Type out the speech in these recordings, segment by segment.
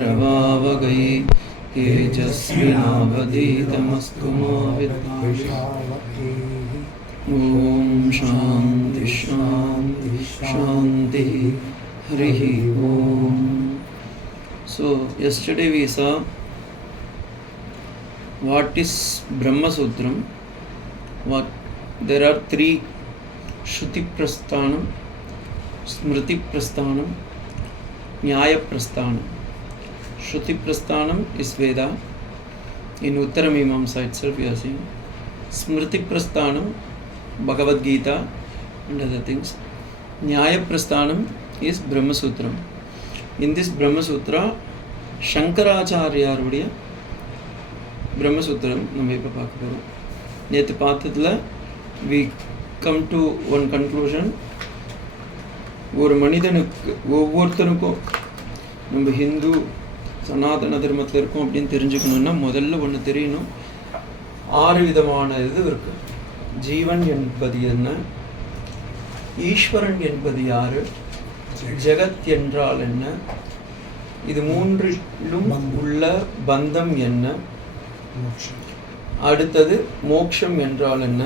प्रभावगै तेजस्विनावधीतमस्तु मा विद्विषावहै। ॐ शान्ति शान्ति शान्ति हरिः ॐ. So yesterday we saw what is Brahma Sutram. There are three: Shruti Prasthanam, Smriti Prasthanam, Nyaya Prasthanam. Shruti Prasthanam is Veda. In Uttaramimamsa itself we are seeing. Smriti Prasthanam, Bhagavad Gita and other things. Nyaya Prasthanam is Brahma Sutram. In this Brahma Sutra, Shankaracharyaruடைய Brahma Sutram நம்ம இப்போ பார்க்க போகிறோம். நேற்று பார்த்ததில் we come to one conclusion. ஒரு மனிதனுக்கு ஒவ்வொருத்தனுக்கும் நம்ம ஹிந்து சனாதன தர்மத்தில் இருக்கோம் அப்படின்னு தெரிஞ்சுக்கணுன்னா முதல்ல ஒன்று தெரியணும். 6 விதமான இது இருக்கு. ஜீவன் என்பது என்ன, ஈஸ்வரன் என்பது யாரு, ஜெகத் என்றால் என்ன, இது மூன்றிலும் உள்ள பந்தம் என்ன, அடுத்தது மோக்ஷம் என்றால் என்ன,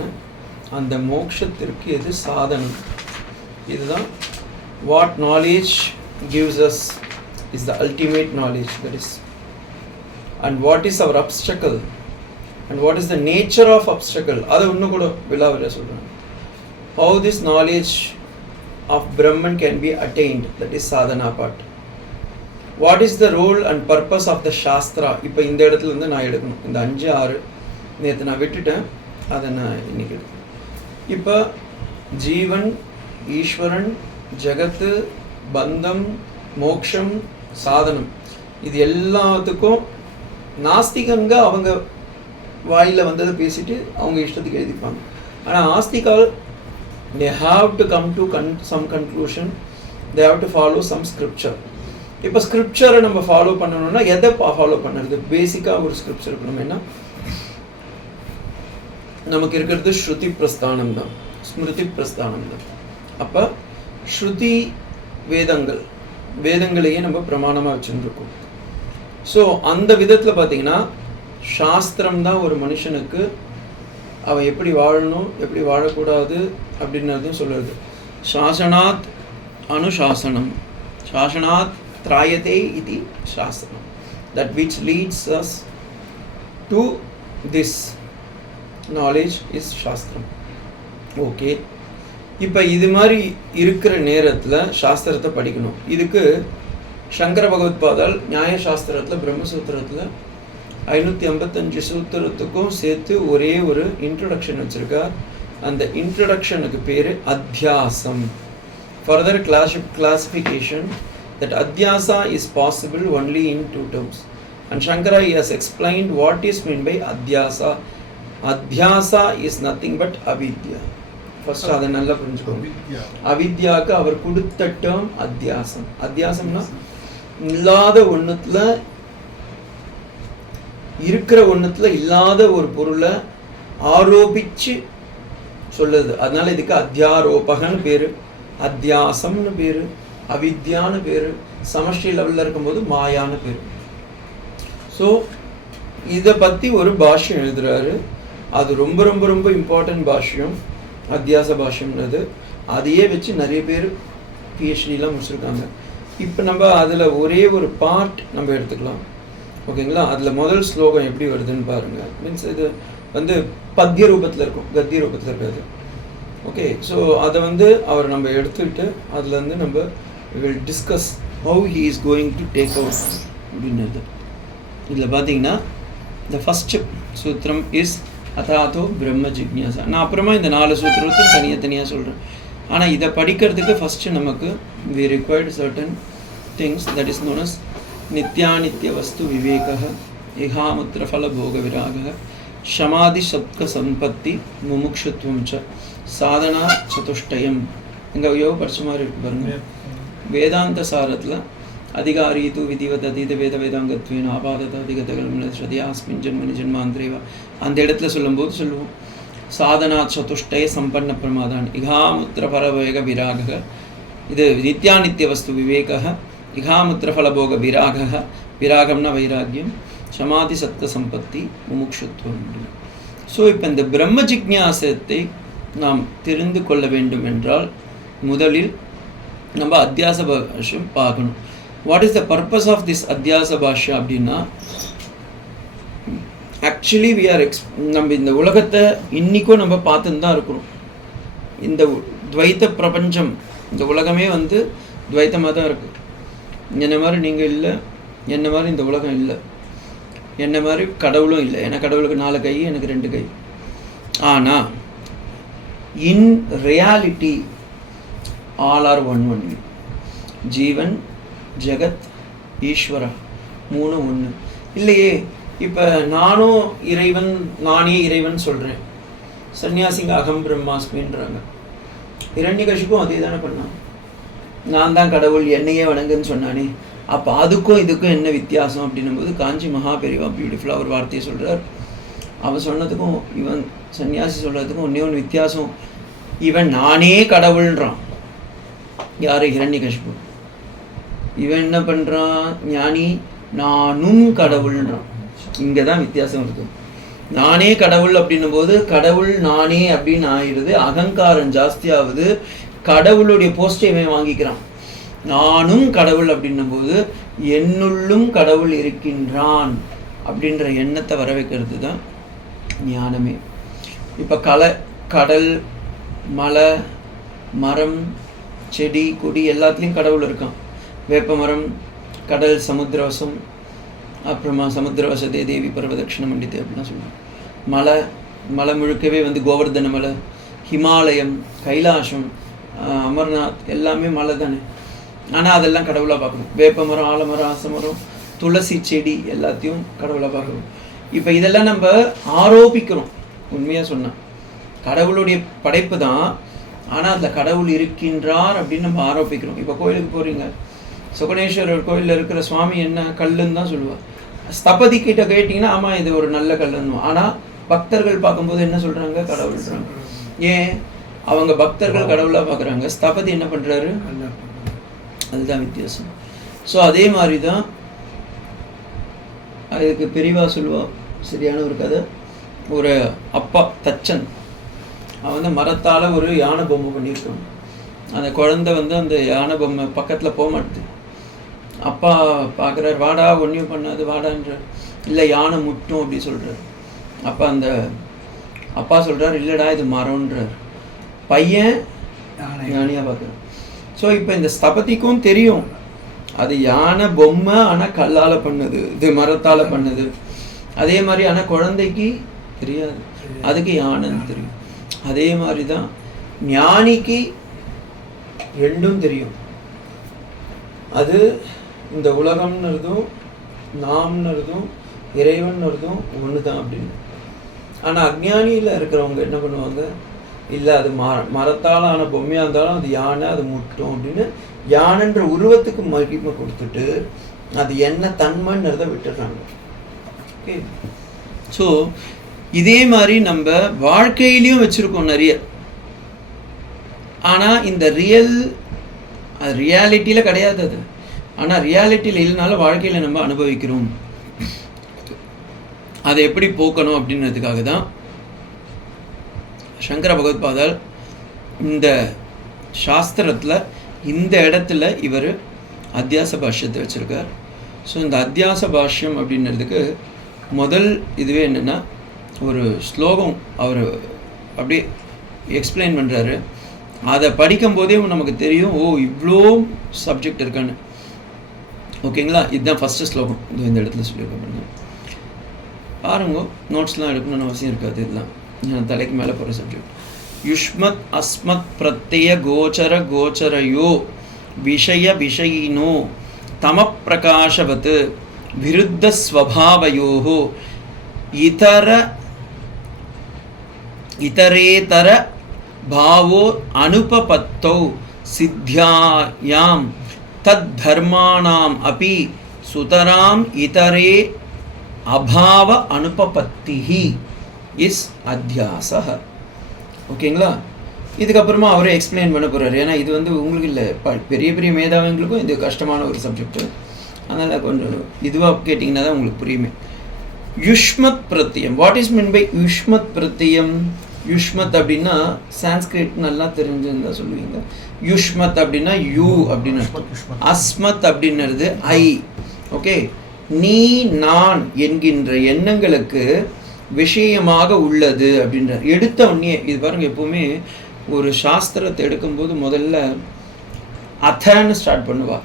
அந்த மோக்ஷத்திற்கு எது சாதனம். இதுதான் what knowledge gives us is the ultimate knowledge, that is, and what is our obstacle and what is the nature of obstacle. அது இன்னும் கூட விலாவரியா சொல்றாங்க. How this knowledge of Brahman can be attained, that is sadhana part. What is the role and purpose of the Shastra. இப்போ இந்த இடத்துல இருந்து நான் எடுக்கணும். இந்த 5 6 நேற்று நான் விட்டுட்டேன், அதை நான் இன்னைக்கு எடுக்கணும். இப்போ ஜீவன், ஈஸ்வரன், ஜகத்து, பந்தம், மோக்ஷம், சாதனம், இது எல்லாத்துக்கும் நாஸ்திகங்க அவங்க வாயில் வந்ததை பேசிட்டு அவங்க இஷ்டத்துக்கு எழுதிப்பாங்க. ஆனால் ஆஸ்திகால் they have to come to some conclusion, they have to follow some scripture. இப்போ ஸ்கிரிப்சரை நம்ம ஃபாலோ பண்ணணும்னா எதை ஃபாலோ பண்ணுறது? பேசிக்காக ஒரு ஸ்கிரிப்சர் இருக்கணும். என்ன நமக்கு இருக்கிறது ஸ்ருதி பிரஸ்தானம் தான், ஸ்மிருதி பிரஸ்தானம் தான். அப்போ ஸ்ருதி வேதங்களையே நம்ம பிரமாணமாக வச்சுருக்கோம். ஸோ அந்த விதத்தில் பார்த்தீங்கன்னா சாஸ்திரம் தான் ஒரு மனுஷனுக்கு அவன் எப்படி வாழணும் எப்படி வாழக்கூடாது அப்படின்னதும் சொல்லுறது. சாசனாத் அனுசாசனம், சாசனாத் திராயதே இது சாஸ்திரம், that which leads us to this knowledge is சாஸ்திரம். ஓகே, இப்போ இது மாதிரி இருக்கிற நேரத்தில் சாஸ்திரத்தை படிக்கணும். இதுக்கு சங்கர பகவத்பாதால் நியாய சாஸ்திரத்தில் பிரம்மசூத்திரத்தில் 555 சூத்திரத்துக்கும் சேர்த்து ஒரே ஒரு இன்ட்ரொடக்ஷன் வச்சுருக்கார். அந்த இன்ட்ரொடக்ஷனுக்கு பேர் அத்தியாசம். Further classification that adhyasa is possible only in 2 terms, and Shankara he has explained what is meant by adhyasa. Adhyasa is nothing but avidya. First அதை நல்லா புரிஞ்சுக்கோங்க. அவித்யாவுக்கு அவர் கொடுத்த டேர்ம் அத்தியாசம். அத்தியாசம்னா இல்லாத ஒன்றுத்துல இருக்கிற ஒன்றுத்துல இல்லாத ஒரு பொருளை ஆரோபிச்சு சொல்லுது. அதனால இதுக்கு அத்தியாரோபகன்னு பேரு, அத்தியாசம்னு பேரு, அவித்யான்னு பேரு, சமஷ்டி லெவலில் இருக்கும்போது மாயான்னு பேரு. ஸோ இதை பற்றி ஒரு பாஷ்யம் எழுதுறாரு. அது ரொம்ப ரொம்ப ரொம்ப இம்பார்ட்டன்ட் பாஷ்யம், அத்தியாச பாஷ்யம்னது. அதையே வச்சு நிறைய பேர் பிஹெச்டிலாம் முடிச்சிருக்காங்க. இப்போ நம்ம அதில் ஒரே ஒரு பார்ட் நம்ம எடுத்துக்கலாம், ஓகேங்களா? அதில் முதல் ஸ்லோகம் எப்படி வருதுன்னு பாருங்கள். மீன்ஸ் இது வந்து பத்திய ரூபத்தில் இருக்கும், கத்திய ரூபத்தில் இருக்காது. ஓகே, ஸோ அதை வந்து அவர் நம்ம எடுத்துக்கிட்டு அதுலேருந்து நம்ம will discuss how he is going to take out அப்படின்னது. இதில் பார்த்தீங்கன்னா the first சூத்திரம் is அதாதோ பிரம்ம ஜிக்ஞாசா. நான் அப்புறமா இந்த 4 சூத்திரத்தையும் தனியாக சொல்கிறேன். ஆனால் இதை படிக்கிறதுக்கு ஃபஸ்ட்டு நமக்கு we required certain things, that is known as நித்யாநித்ய வஸ்து விவேகः, இஹாமுத்திர ஃபல போக விராகः, ஷமாதி சப்க சம்பத்தி முமுக்ஷுத்வம் ச, சாதனா சதுஷ்டயம். எங்கள் யோக படிச்ச மாதிரி இருக்கு பாருங்க. வேதாந்த சாரத்தில் அதிகாரி தூ விதிவத் அதீத வேத வேதாங்கத்வேன ஆபாதத அதிகதகள் ஸ்ரதியாஸ்மின் ஜென்மனி ஜென்மாந்திரேவா. அந்த இடத்துல சொல்லும்போது சொல்லுவோம் சாதனா சதுஷ்டய சம்பன்ன பிரமாதான் இகாமுத்திர பரவேக விராக. இது நித்யாநித்திய வஸ்து விவேக, இகாமுத்திர ஃபலபோக விராக, விராகம்னா வைராக்கியம், சமாதி சத்த சம்பத்தி, முமுட்சுத்துவம். ஸோ இப்போ இந்த பிரம்ம ஜிக்ஞாசத்தை நாம் தெரிந்து கொள்ள வேண்டும் என்றால் முதலில் நம்ம அத்தியாச பாஷ்யம் பார்க்கணும். What is the purpose of this Adhyasa Bhashyam அப்படின்னா, ஆக்சுவலி நம்ம இந்த உலகத்தை இன்றைக்கும் நம்ம பார்த்துன்னு தான் இருக்கிறோம். இந்த துவைத்த பிரபஞ்சம், இந்த உலகமே வந்து துவைத்தமாக தான் இருக்குது. என்ன மாதிரி நீங்கள் இல்லை, என்ன மாதிரி இந்த உலகம் இல்லை, என்ன மாதிரி கடவுளும் இல்லை. ஏன்னா கடவுளுக்கு 4 கை, எனக்கு 2 கை. ஆனால் in reality all are one only. ஜீவன், ஜெகத், ஈஸ்வரா 3 ஒன்று இல்லையே. இப்போ நானும் இறைவன், நானே இறைவன் சொல்கிறேன். சன்னியாசிங்க அகம் பிரம்மாஸ்மின்றாங்க. இரண்யகசிப்பும் அதே தானே பண்ணான். நான் தான் கடவுள், என்னையே வணங்குன்னு சொன்னானே. அப்போ அதுக்கும் இதுக்கும் என்ன வித்தியாசம் அப்படின்னும் போது காஞ்சி மகா பெரியவா பியூட்டிஃபுல்லாக ஒரு வார்த்தையை சொல்கிறார். அவன் சொன்னதுக்கும் இவன் சன்னியாசி சொல்கிறதுக்கும் ஒன்றே ஒன்று வித்தியாசம். இவன் நானே கடவுள்ன்றான். யார்? இரண்யகசிப்பு. இவன் என்ன பண்ணுறான்? ஞானி நானும் கடவுள்ன்றான். இங்கே தான் வித்தியாசம் இருக்குது. நானே கடவுள் அப்படின்னும் போது கடவுள் நானே அப்படின்னு ஆயிடுது. அகங்காரம் ஜாஸ்தியாகுது. கடவுளுடைய போஸ்டை இவன் வாங்கிக்கிறான். நானும் கடவுள் அப்படின்னும் போது என்னுள்ளும் கடவுள் இருக்கின்றான் அப்படின்ற எண்ணத்தை வர வைக்கிறது தான் ஞானமே. இப்போ கடல், மலை, மரம், செடி, கொடி எல்லாத்துலேயும் கடவுள் இருக்கான். வேப்ப மரம், கடல், சமுத்திரவசம், அப்புறமா சமுத்திரவசதே தேவி பர்வதட்சிண மண்டித்தே அப்படிலாம் சொல்லுவாங்க. மலை முழுக்கவே வந்து கோவர்தன மலை, ஹிமாலயம், கைலாசம், அமர்நாத் எல்லாமே மலை தானே. ஆனால் அதெல்லாம் கடவுளாக பார்க்கணும். வேப்ப மரம், ஆலமரம், ஆசமரம், துளசி செடி எல்லாத்தையும் கடவுளாக பார்க்கணும். இப்போ இதெல்லாம் நம்ம ஆரோபிக்கிறோம். உண்மையாக சொன்னால் கடவுளுடைய படைப்பு தான், ஆனால் அதில் கடவுள் இருக்கின்றார் அப்படின்னு நம்ம ஆரோபிக்கிறோம். இப்போ கோயிலுக்கு போகிறீங்க, சுகணேஸ்வரர் கோயிலில் இருக்கிற சுவாமி என்ன கல்லுன்னு தான் சொல்லுவாள். ஸ்தபதி கிட்ட கேட்டிங்கன்னா ஆமாம் இது ஒரு நல்ல கல்லுன்னு. ஆனால் பக்தர்கள் பார்க்கும்போது என்ன சொல்கிறாங்க? கடவுள்ன்றாங்க. ஏன்? அவங்க பக்தர்கள் கடவுளாக பார்க்குறாங்க, ஸ்தபதி என்ன பண்ணுறாரு? அதுதான் வித்தியாசம். ஸோ அதே மாதிரி தான் அதுக்கு பெரியவா சொல்லுவா, சரியான ஒரு கதை. ஒரு அப்பா தச்சன், அவன் வந்து மரத்தால் ஒரு யானை பொம்மை பண்ணியிருக்கான். அந்த குழந்தை வந்து அந்த யானை பொம்மை பக்கத்தில் போக மாட்டுது. அப்பா பார்க்குறாரு, வாடா ஒன்றையும் பண்ணாது வாடான்றார். இல்லை யானை முட்டும் அப்படி சொல்கிறார். அப்போ அந்த அப்பா சொல்கிறார், இல்லைடா இது மரம்ன்றார். பையன் யானையாக பார்க்குறான். ஸோ இப்போ இந்த ஸ்தபதிக்கும் தெரியும் அது யானை பொம்மை, ஆனால் கல்லால் பண்ணுது, இது மரத்தால் பண்ணுது. அதே மாதிரி ஆனால் குழந்தைக்கு தெரியாது, அதுக்கு யானைன்னு தெரியும். அதே மாதிரி தான் ஞானிக்கு ரெண்டும் தெரியும். அது இந்த உலகம்னுறதும் நாம்னுறதும் இறைவன்னுறதும் ஒன்று தான் அப்படின்னு. ஆனால் அஜ்ஞானியில் இருக்கிறவங்க என்ன பண்ணுவாங்க? இல்லை அது மரத்தால் ஆன பொம்மையாக இருந்தாலும் அது யானை, அது முட்டும் அப்படின்னு யானைன்ற உருவத்துக்கு மகிமை கொடுத்துட்டு அது என்ன தன்மைன்றதை விட்டுடுறாங்க. ஓகே. ஸோ இதே மாதிரி நம்ம வாழ்க்கையிலையும் வச்சுருக்கோம் நிறைய. ஆனால் இந்த ரியாலிட்டியில் கிடையாது அது. ஆனால் ரியாலிட்டியில் இல்லைனாலும் வாழ்க்கையில் நம்ம அனுபவிக்கிறோம். அதை எப்படி போக்கணும் அப்படின்றதுக்காக தான் சங்கர பகவத்பாதால் இந்த சாஸ்திரத்தில் இந்த இடத்துல இவர் அத்தியாச பாஷ்யத்தை வச்சுருக்கார். ஸோ இந்த அத்தியாச பாஷ்யம் அப்படின்றதுக்கு முதல் இதுவே என்னென்னா ஒரு ஸ்லோகம் அவர் அப்படியே எக்ஸ்பிளைன் பண்ணுறாரு. அதை படிக்கும்போதே நமக்கு தெரியும், ஓ இவ்வளோ சப்ஜெக்ட் இருக்கான்னு. ஓகேங்களா? இதுதான் ஃபஸ்ட்டு ஸ்லோகம் இந்த இடத்துல சொல்லியிருக்க பாருங்க. நோட்ஸ்லாம் எடுக்கணும்னு அவசியம் இருக்காது. இதெல்லாம் தலைக்கு மேலே போகிற சப்ஜெக்ட். யுஷ்மத் அஸ்மத் பிரத்யய கோச்சர கோச்சரையோ விஷய விஷயினோ தம பிரகாஷவத் விருத்த ஸ்வபாவயோஹோ இதரேதர பாவோ அனுபபத்தௌ சித்யாயாம் தத் தர்மாணாம் அபி சுதராம் இதரே அபாவ அனுபபத்திஹி இஸ் அத்தியாசஹ. ஓகேங்களா? இதுக்கப்புறமா அவரே எக்ஸ்பிளைன் பண்ண போகிறார். ஏன்னா இது வந்து உங்களுக்கு இல்லை, பெரிய பெரிய மேதாவிங்களுக்கும் இது கஷ்டமான ஒரு சப்ஜெக்டு. அதனால் கொஞ்சம் இதுவாக கேட்டிங்கன்னா தான் உங்களுக்கு புரியுமே. யுஷ்மத் பிரத்தியம். வாட் இஸ் மீன் பை யுஷ்மத் பிரத்தியம்? யுஷ்மத் அப்படின்னா சான்ஸ்கிரிட் நல்லா தெரிஞ்சுன்னு தான் சொல்லுவீங்க. யுஷ்மத் அப்படின்னா யூ அப்படின்னு, அஸ்மத் அப்படின்றது ஐ. ஓகே, நீ நான் என்கின்ற எண்ணங்களுக்கு விஷயமாக உள்ளது அப்படின்ற எடுத்த உடனே இது பாருங்க. எப்பவுமே ஒரு சாஸ்திரத்தை எடுக்கும்போது முதல்ல அத்தன்னு ஸ்டார்ட் பண்ணுவா,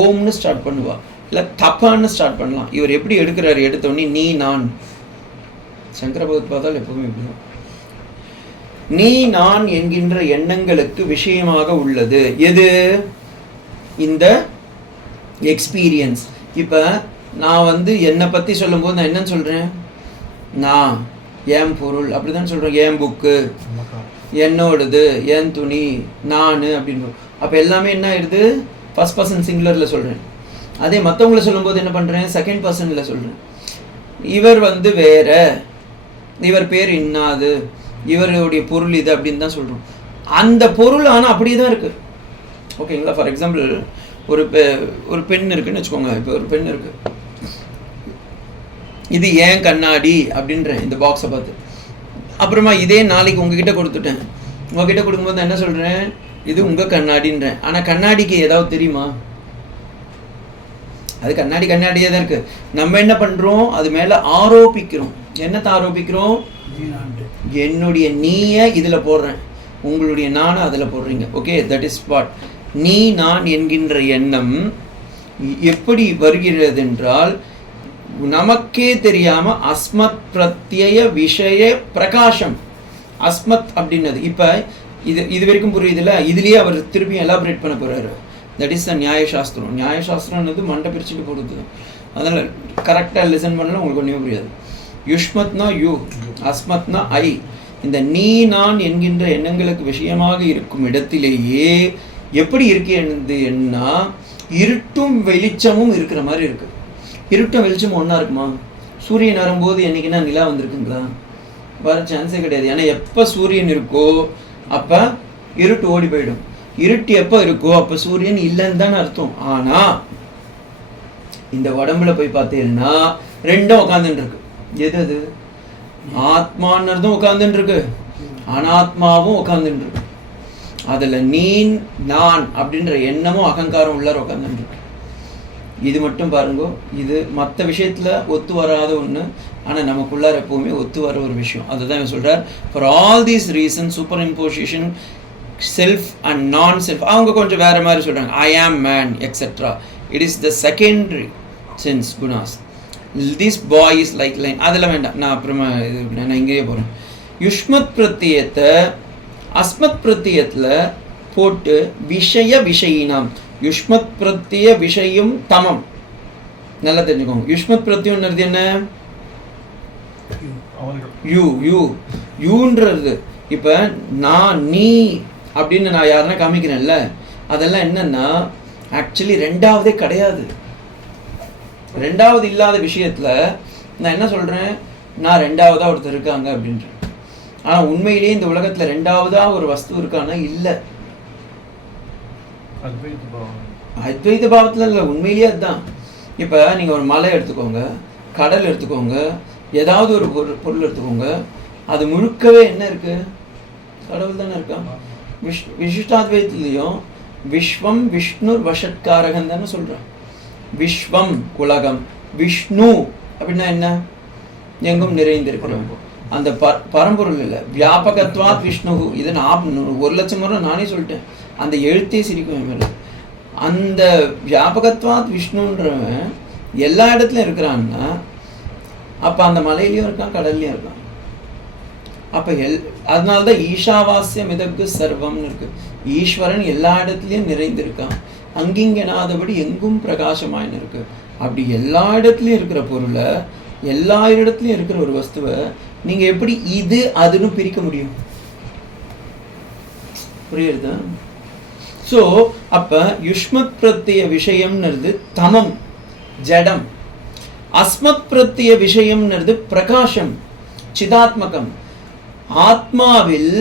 ஓம்னு ஸ்டார்ட் பண்ணுவா, இல்லை தப்பான்னு ஸ்டார்ட் பண்ணலாம். இவர் எப்படி எடுக்கிறாரு? எடுத்த உடனே நீ நான். சங்கர பகவத்பாதால் எப்பவுமே இப்படிதான். நீ நான் என்கின்ற எண்ணங்களுக்கு விஷயமாக உள்ளது எது? இந்த எக்ஸ்பீரியன்ஸ். இப்போ நான் என்னை பற்றி சொல்லும்போது நான் என்னன்னு சொல்கிறேன்? நான், என் பொருள் அப்படிதான் சொல்கிறேன். என் புக்கு, என்னோடது, என் துணி, நான் அப்படின்னு. அப்போ எல்லாமே என்ன ஆயிடுது? ஃபர்ஸ்ட் பர்சன் சிங்குலரில் சொல்கிறேன். அதே மற்றவங்கள சொல்லும்போது என்ன பண்ணுறேன்? செகண்ட் பர்சனில் சொல்கிறேன். இவர் வேற, இவர் பேர் இன்னாது, இவருடைய பொருள் இது அப்படின்னு தான் சொல்கிறோம். அந்த பொருள் ஆனால் அப்படியே தான் இருக்குது. ஓகேங்களா? ஃபார் எக்ஸாம்பிள் ஒரு பெண் இருக்குன்னு வச்சுக்கோங்க. இப்போ ஒரு பெண் இருக்குது, இது ஏன் கண்ணாடி அப்படின்றேன் இந்த பாக்ஸை பார்த்து. அப்புறமா இதே நாளைக்கு உங்ககிட்ட கொடுத்துட்டேன். உங்ககிட்ட கொடுக்கும்போது என்ன சொல்கிறேன்? இது உங்கள் கண்ணாடின்றேன். ஆனால் கண்ணாடிக்கு ஏதாவது தெரியுமா? அது கண்ணாடியே தான் இருக்குது. நம்ம என்ன பண்ணுறோம்? அது மேலே ஆரோபிக்கிறோம். என்னத்தை ஆரோபிக்கிறோம்? என்னுடைய நீயை இதில் போடுறேன், உங்களுடைய நானை அதில் போடுறீங்க. ஓகே, தட் இஸ் வாட் நீ நான் என்கின்ற எண்ணம் எப்படி வருகிறது என்றால் நமக்கே தெரியாமல் அஸ்மத் பிரத்யய விஷய பிரகாசம். அஸ்மத் அப்படின்னது இப்போ இது வரைக்கும் புரியுதுல்ல? இதுலேயே அவர் திருப்பி எலாபரேட் பண்ண போகிறாரு. தட் இஸ் த நியாயசாஸ்திரம். நியாயசாஸ்திரம்ன்றது மண்டை பிரிச்சுட்டு போடுறது. அதனால் கரெக்டாக லிசன் பண்ணலாம், உங்களுக்கு ஒன்றுமே புரியாது. யுஷ்மத்னா யூ, அஸ்மத்னா ஐ. இந்த நீ நான் என்கின்ற எண்ணங்களுக்கு விஷயமாக இருக்கும் இடத்திலேயே எப்படி இருக்கிறது என்ன? இருட்டும் வெளிச்சமும் இருக்கிற மாதிரி இருக்கு. இருட்டும் வெளிச்சமும் ஒன்றா இருக்குமா? சூரியன் வரும்போது என்னைக்குன்னா நிலா வந்திருக்குங்களா? வர சான்ஸே கிடையாது. ஏன்னா எப்போ சூரியன் இருக்கோ அப்போ இருட்டு ஓடி போயிடும். இருட்டு எப்போ இருக்கோ அப்போ சூரியன் இல்லைன்னு தானே அர்த்தம். ஆனால் இந்த உடம்புல போய் பார்த்தீங்கன்னா ரெண்டும் உட்காந்துட்டு இருக்கு. எது அது? ஆத்மானதும் உட்காந்துட்டு இருக்கு, அனாத்மாவும் உட்காந்துட்டு இருக்கு. அதில் நீ நான் அப்படின்ற எண்ணமும் அகங்காரம் உள்ளார உட்காந்துட்டு இருக்கு. இது மட்டும் பாருங்க, இது மற்ற விஷயத்தில் ஒத்து வராத ஒன்று, ஆனால் நமக்குள்ளார எப்போவுமே ஒத்து வர ஒரு விஷயம். அதுதான் சொல்கிறார். For all these reason superimposition, self and non self, அவங்க கொஞ்சம் வேறு மாதிரி சொல்கிறாங்க. I am man etcetera. It is the secondary sense குணாஸ். This boy is like line, அதில் வேண்டாம், நான் அப்புறமா நான் இங்கேயே போகிறேன். யுஷ்மத் பிரத்தியத்தை அஸ்மத் பிரத்தியத்தில் போட்டு விஷயினாம். யுஷ்மத் பிரத்திய விஷயம் தமம். நல்லா தெரிஞ்சுக்கோங்க. யுஷ்மத் பிரத்தியம்ன்றது என்ன? யூன்றது. இப்போ நான் நீ அப்படின்னு நான் யாருன்னா காமிக்கிறேன்ல, அதெல்லாம் என்னன்னா ஆக்சுவலி ரெண்டாவதே கிடையாது. ரெண்டாவது இல்லாத விஷயத்துல நான் என்ன சொல்றேன்? நான் ரெண்டாவதா ஒருத்தர் இருக்காங்க அப்படின்றேன். ஆனா உண்மையிலேயே இந்த உலகத்துல ரெண்டாவதா ஒரு வஸ்து இருக்கானா? இல்லை. அத்வைத பாவத்துல இல்லை, உண்மையிலேயே அதுதான். இப்போ நீங்கள் ஒரு மலை எடுத்துக்கோங்க, கடல் எடுத்துக்கோங்க, ஏதாவது ஒரு பொருள் எடுத்துக்கோங்க, அது முழுக்கவே என்ன இருக்கு? கடவுள் தானே இருக்கான். விசிஷ்டாத்வைத்திலையும் விஸ்வம் விஷ்ணு வஷட்காரகன் தானே சொல்கிறான். விஸ்வம் உலகம், விஷ்ணு அப்படின்னா என்ன? எங்கும் நிறைந்திருக்கிறோம். அந்த பரம்பொருள் இல்லை, வியாபகத்வாத் விஷ்ணு. இதை நான் 1,00,000 முறை நானே சொல்லிட்டேன். அந்த எழுத்தே சிரிக்கும் மேலே. அந்த வியாபகத்வாத் விஷ்ணுன்றவன் எல்லா இடத்துலையும் இருக்கிறான்னா அப்போ அந்த மலையிலையும் இருக்கான், கடல்லையும் இருக்கான். அப்போ அதனால்தான் ஈஷாவாஸ்யம் இதற்கு சர்வம்னு இருக்கு. ஈஸ்வரன் எல்லா இடத்துலையும் நிறைந்திருக்கான், அங்கிங்கனாதபடி எங்கும் பிரகாசமாயின்னு இருக்கு. அப்படி எல்லா இடத்துலையும் இருக்கிற பொருளை, எல்லா இடத்துலையும் இருக்கிற ஒரு வஸ்துவை நீங்கள் எப்படி இது அதுன்னு பிரிக்க முடியும்? புரியுதா? ஸோ அப்போ யுஷ்மத் பிரத்திய விஷயம்ன்றது தமம், ஜடம். அஸ்மத் பிரத்திய விஷயம்ன்றது பிரகாசம், சிதாத்மகம். ஆத்மாவில்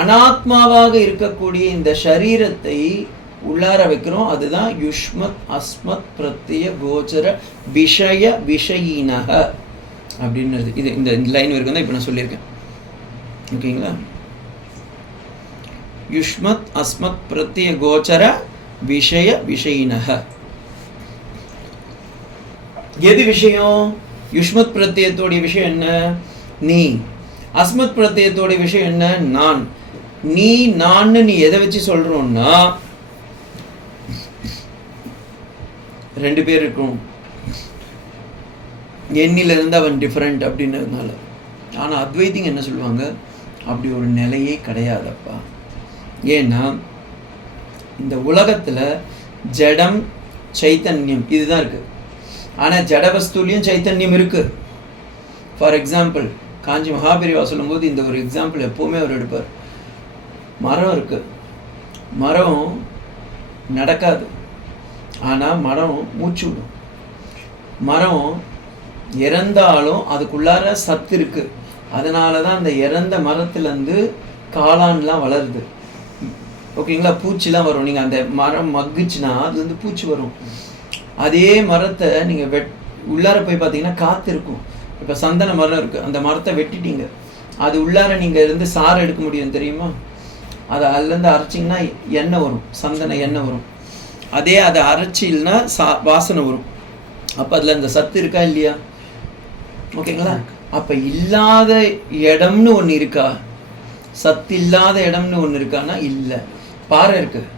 அனாத்மாவாக இருக்கக்கூடிய இந்த சரீரத்தை உள்ளார வைக்கிறோம். அதுதான் யுஷ்மத் அஸ்மத் பிரத்ய கோச்சர விஷய விஷயினக அப்படின்றது. இது இந்த லைன் வரைக்கும் தான் இப்போ நான் சொல்லியிருக்கேன். ஓகேங்களா? யுஷ்மத் அஸ்மத் பிரத்ய கோச்சர விஷய விஷயினக. எது விஷயம்? யுஷ்மத் பிரத்யத்தோடைய விஷயம் என்ன? நீ. அஸ்மத் பிரத்யத்தோடைய விஷயம் என்ன? நான். நீ நான் நீ எதை வச்சு சொல்றோம்னா, ரெண்டு பேர் இருக்கும். என்னிலிருந்து அவன் டிஃபரெண்ட் அப்படின்றதுனால. ஆனால் அத்வைத்திங்க என்ன சொல்லுவாங்க? அப்படி ஒரு நிலையே கிடையாதப்பா. ஏன்னா இந்த உலகத்தில் ஜடம் சைத்தன்யம் இதுதான் இருக்கு. ஆனால் ஜடவஸ்துலையும் சைத்தன்யம் இருக்கு. ஃபார் எக்ஸாம்பிள், காஞ்சி மகாபெரிவா சொல்லும்போது இந்த ஒரு எக்ஸாம்பிள் எப்போவுமே அவர் எடுப்பார். மரம் இருக்கு, மரம் நடக்காது, ஆனால் மரம் மூச்சு விடும். மரம் இறந்தாலும் அதுக்குள்ளார சத்து இருக்கு. அதனால தான் அந்த இறந்த மரத்துலேருந்து காளான்லாம் வளருது. ஓகேங்களா? பூச்சிலாம் வரும். நீங்கள் அந்த மரம் மக்குச்சுன்னா அதுலேருந்து பூச்சி வரும். அதே மரத்தை நீங்கள் உள்ளார போய் பார்த்தீங்கன்னா காற்று இருக்கும். இப்போ சந்தன மரம் இருக்குது, அந்த மரத்தை வெட்டிட்டீங்க, அது உள்ளார நீங்கள் இருந்து சாறு எடுக்க முடியும் தெரியுமா? அதை அதுலேருந்து அரைச்சிங்கன்னா எண்ணெய் வரும், சந்தன எண்ணெய் வரும். அதே அதை அரைச்சில்னா வாசனை வரும். அப்போ அதில் அந்த சத்து இருக்கா இல்லையா? ஓகேங்களா? அப்போ இல்லாத இடம்னு ஒன்று இருக்கா? சத்து இல்லாத இடம்னு ஒன்று இருக்கான்னா இல்லை. பாறை இருக்குது,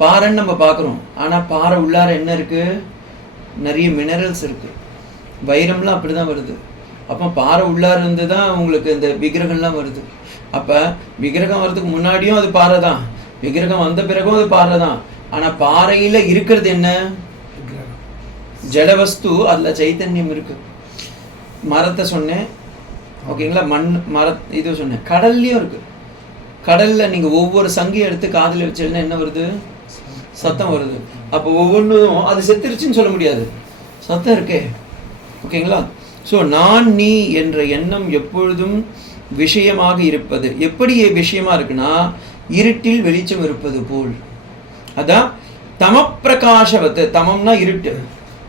பாறைன்னு நம்ம பார்க்குறோம். ஆனால் பாறை உள்ளார என்ன இருக்குது? நிறைய மினரல்ஸ் இருக்குது. வைரம்லாம் அப்படி தான் வருது. அப்போ பாறை உள்ளார இருந்து தான் உங்களுக்கு இந்த விக்கிரகம்லாம் வருது. அப்போ விக்கிரகம் வர்றதுக்கு முன்னாடியும் அது பாறை தான், விக்கிரகம் வந்த பிறகும் அது பாறை தான். ஆனால் பாறையில் இருக்கிறது என்ன? ஜடவஸ்து. அதில் சைத்தன்யம் இருக்கு. மரத்தை சொன்னேன், ஓகேங்களா? மர இது சொன்னேன். கடல்லையும் இருக்கு. கடலில் நீங்கள் ஒவ்வொரு சங்கையும் எடுத்து காதில் வச்சீங்கன்னா என்ன வருது? சத்தம் வருது. அப்போ ஒவ்வொன்றும் அது செத்துருச்சுன்னு சொல்ல முடியாது, சத்தம் இருக்கே. ஓகேங்களா? ஸோ நான் நீ என்ற எண்ணம் எப்பொழுதும் விஷயமாக இருப்பது. எப்படி விஷயமா இருக்குன்னா, இருட்டில் வெளிச்சம் இருப்பது போல். அதான் தமப்பிரகாசவத்து. தமம்னா இருட்டு,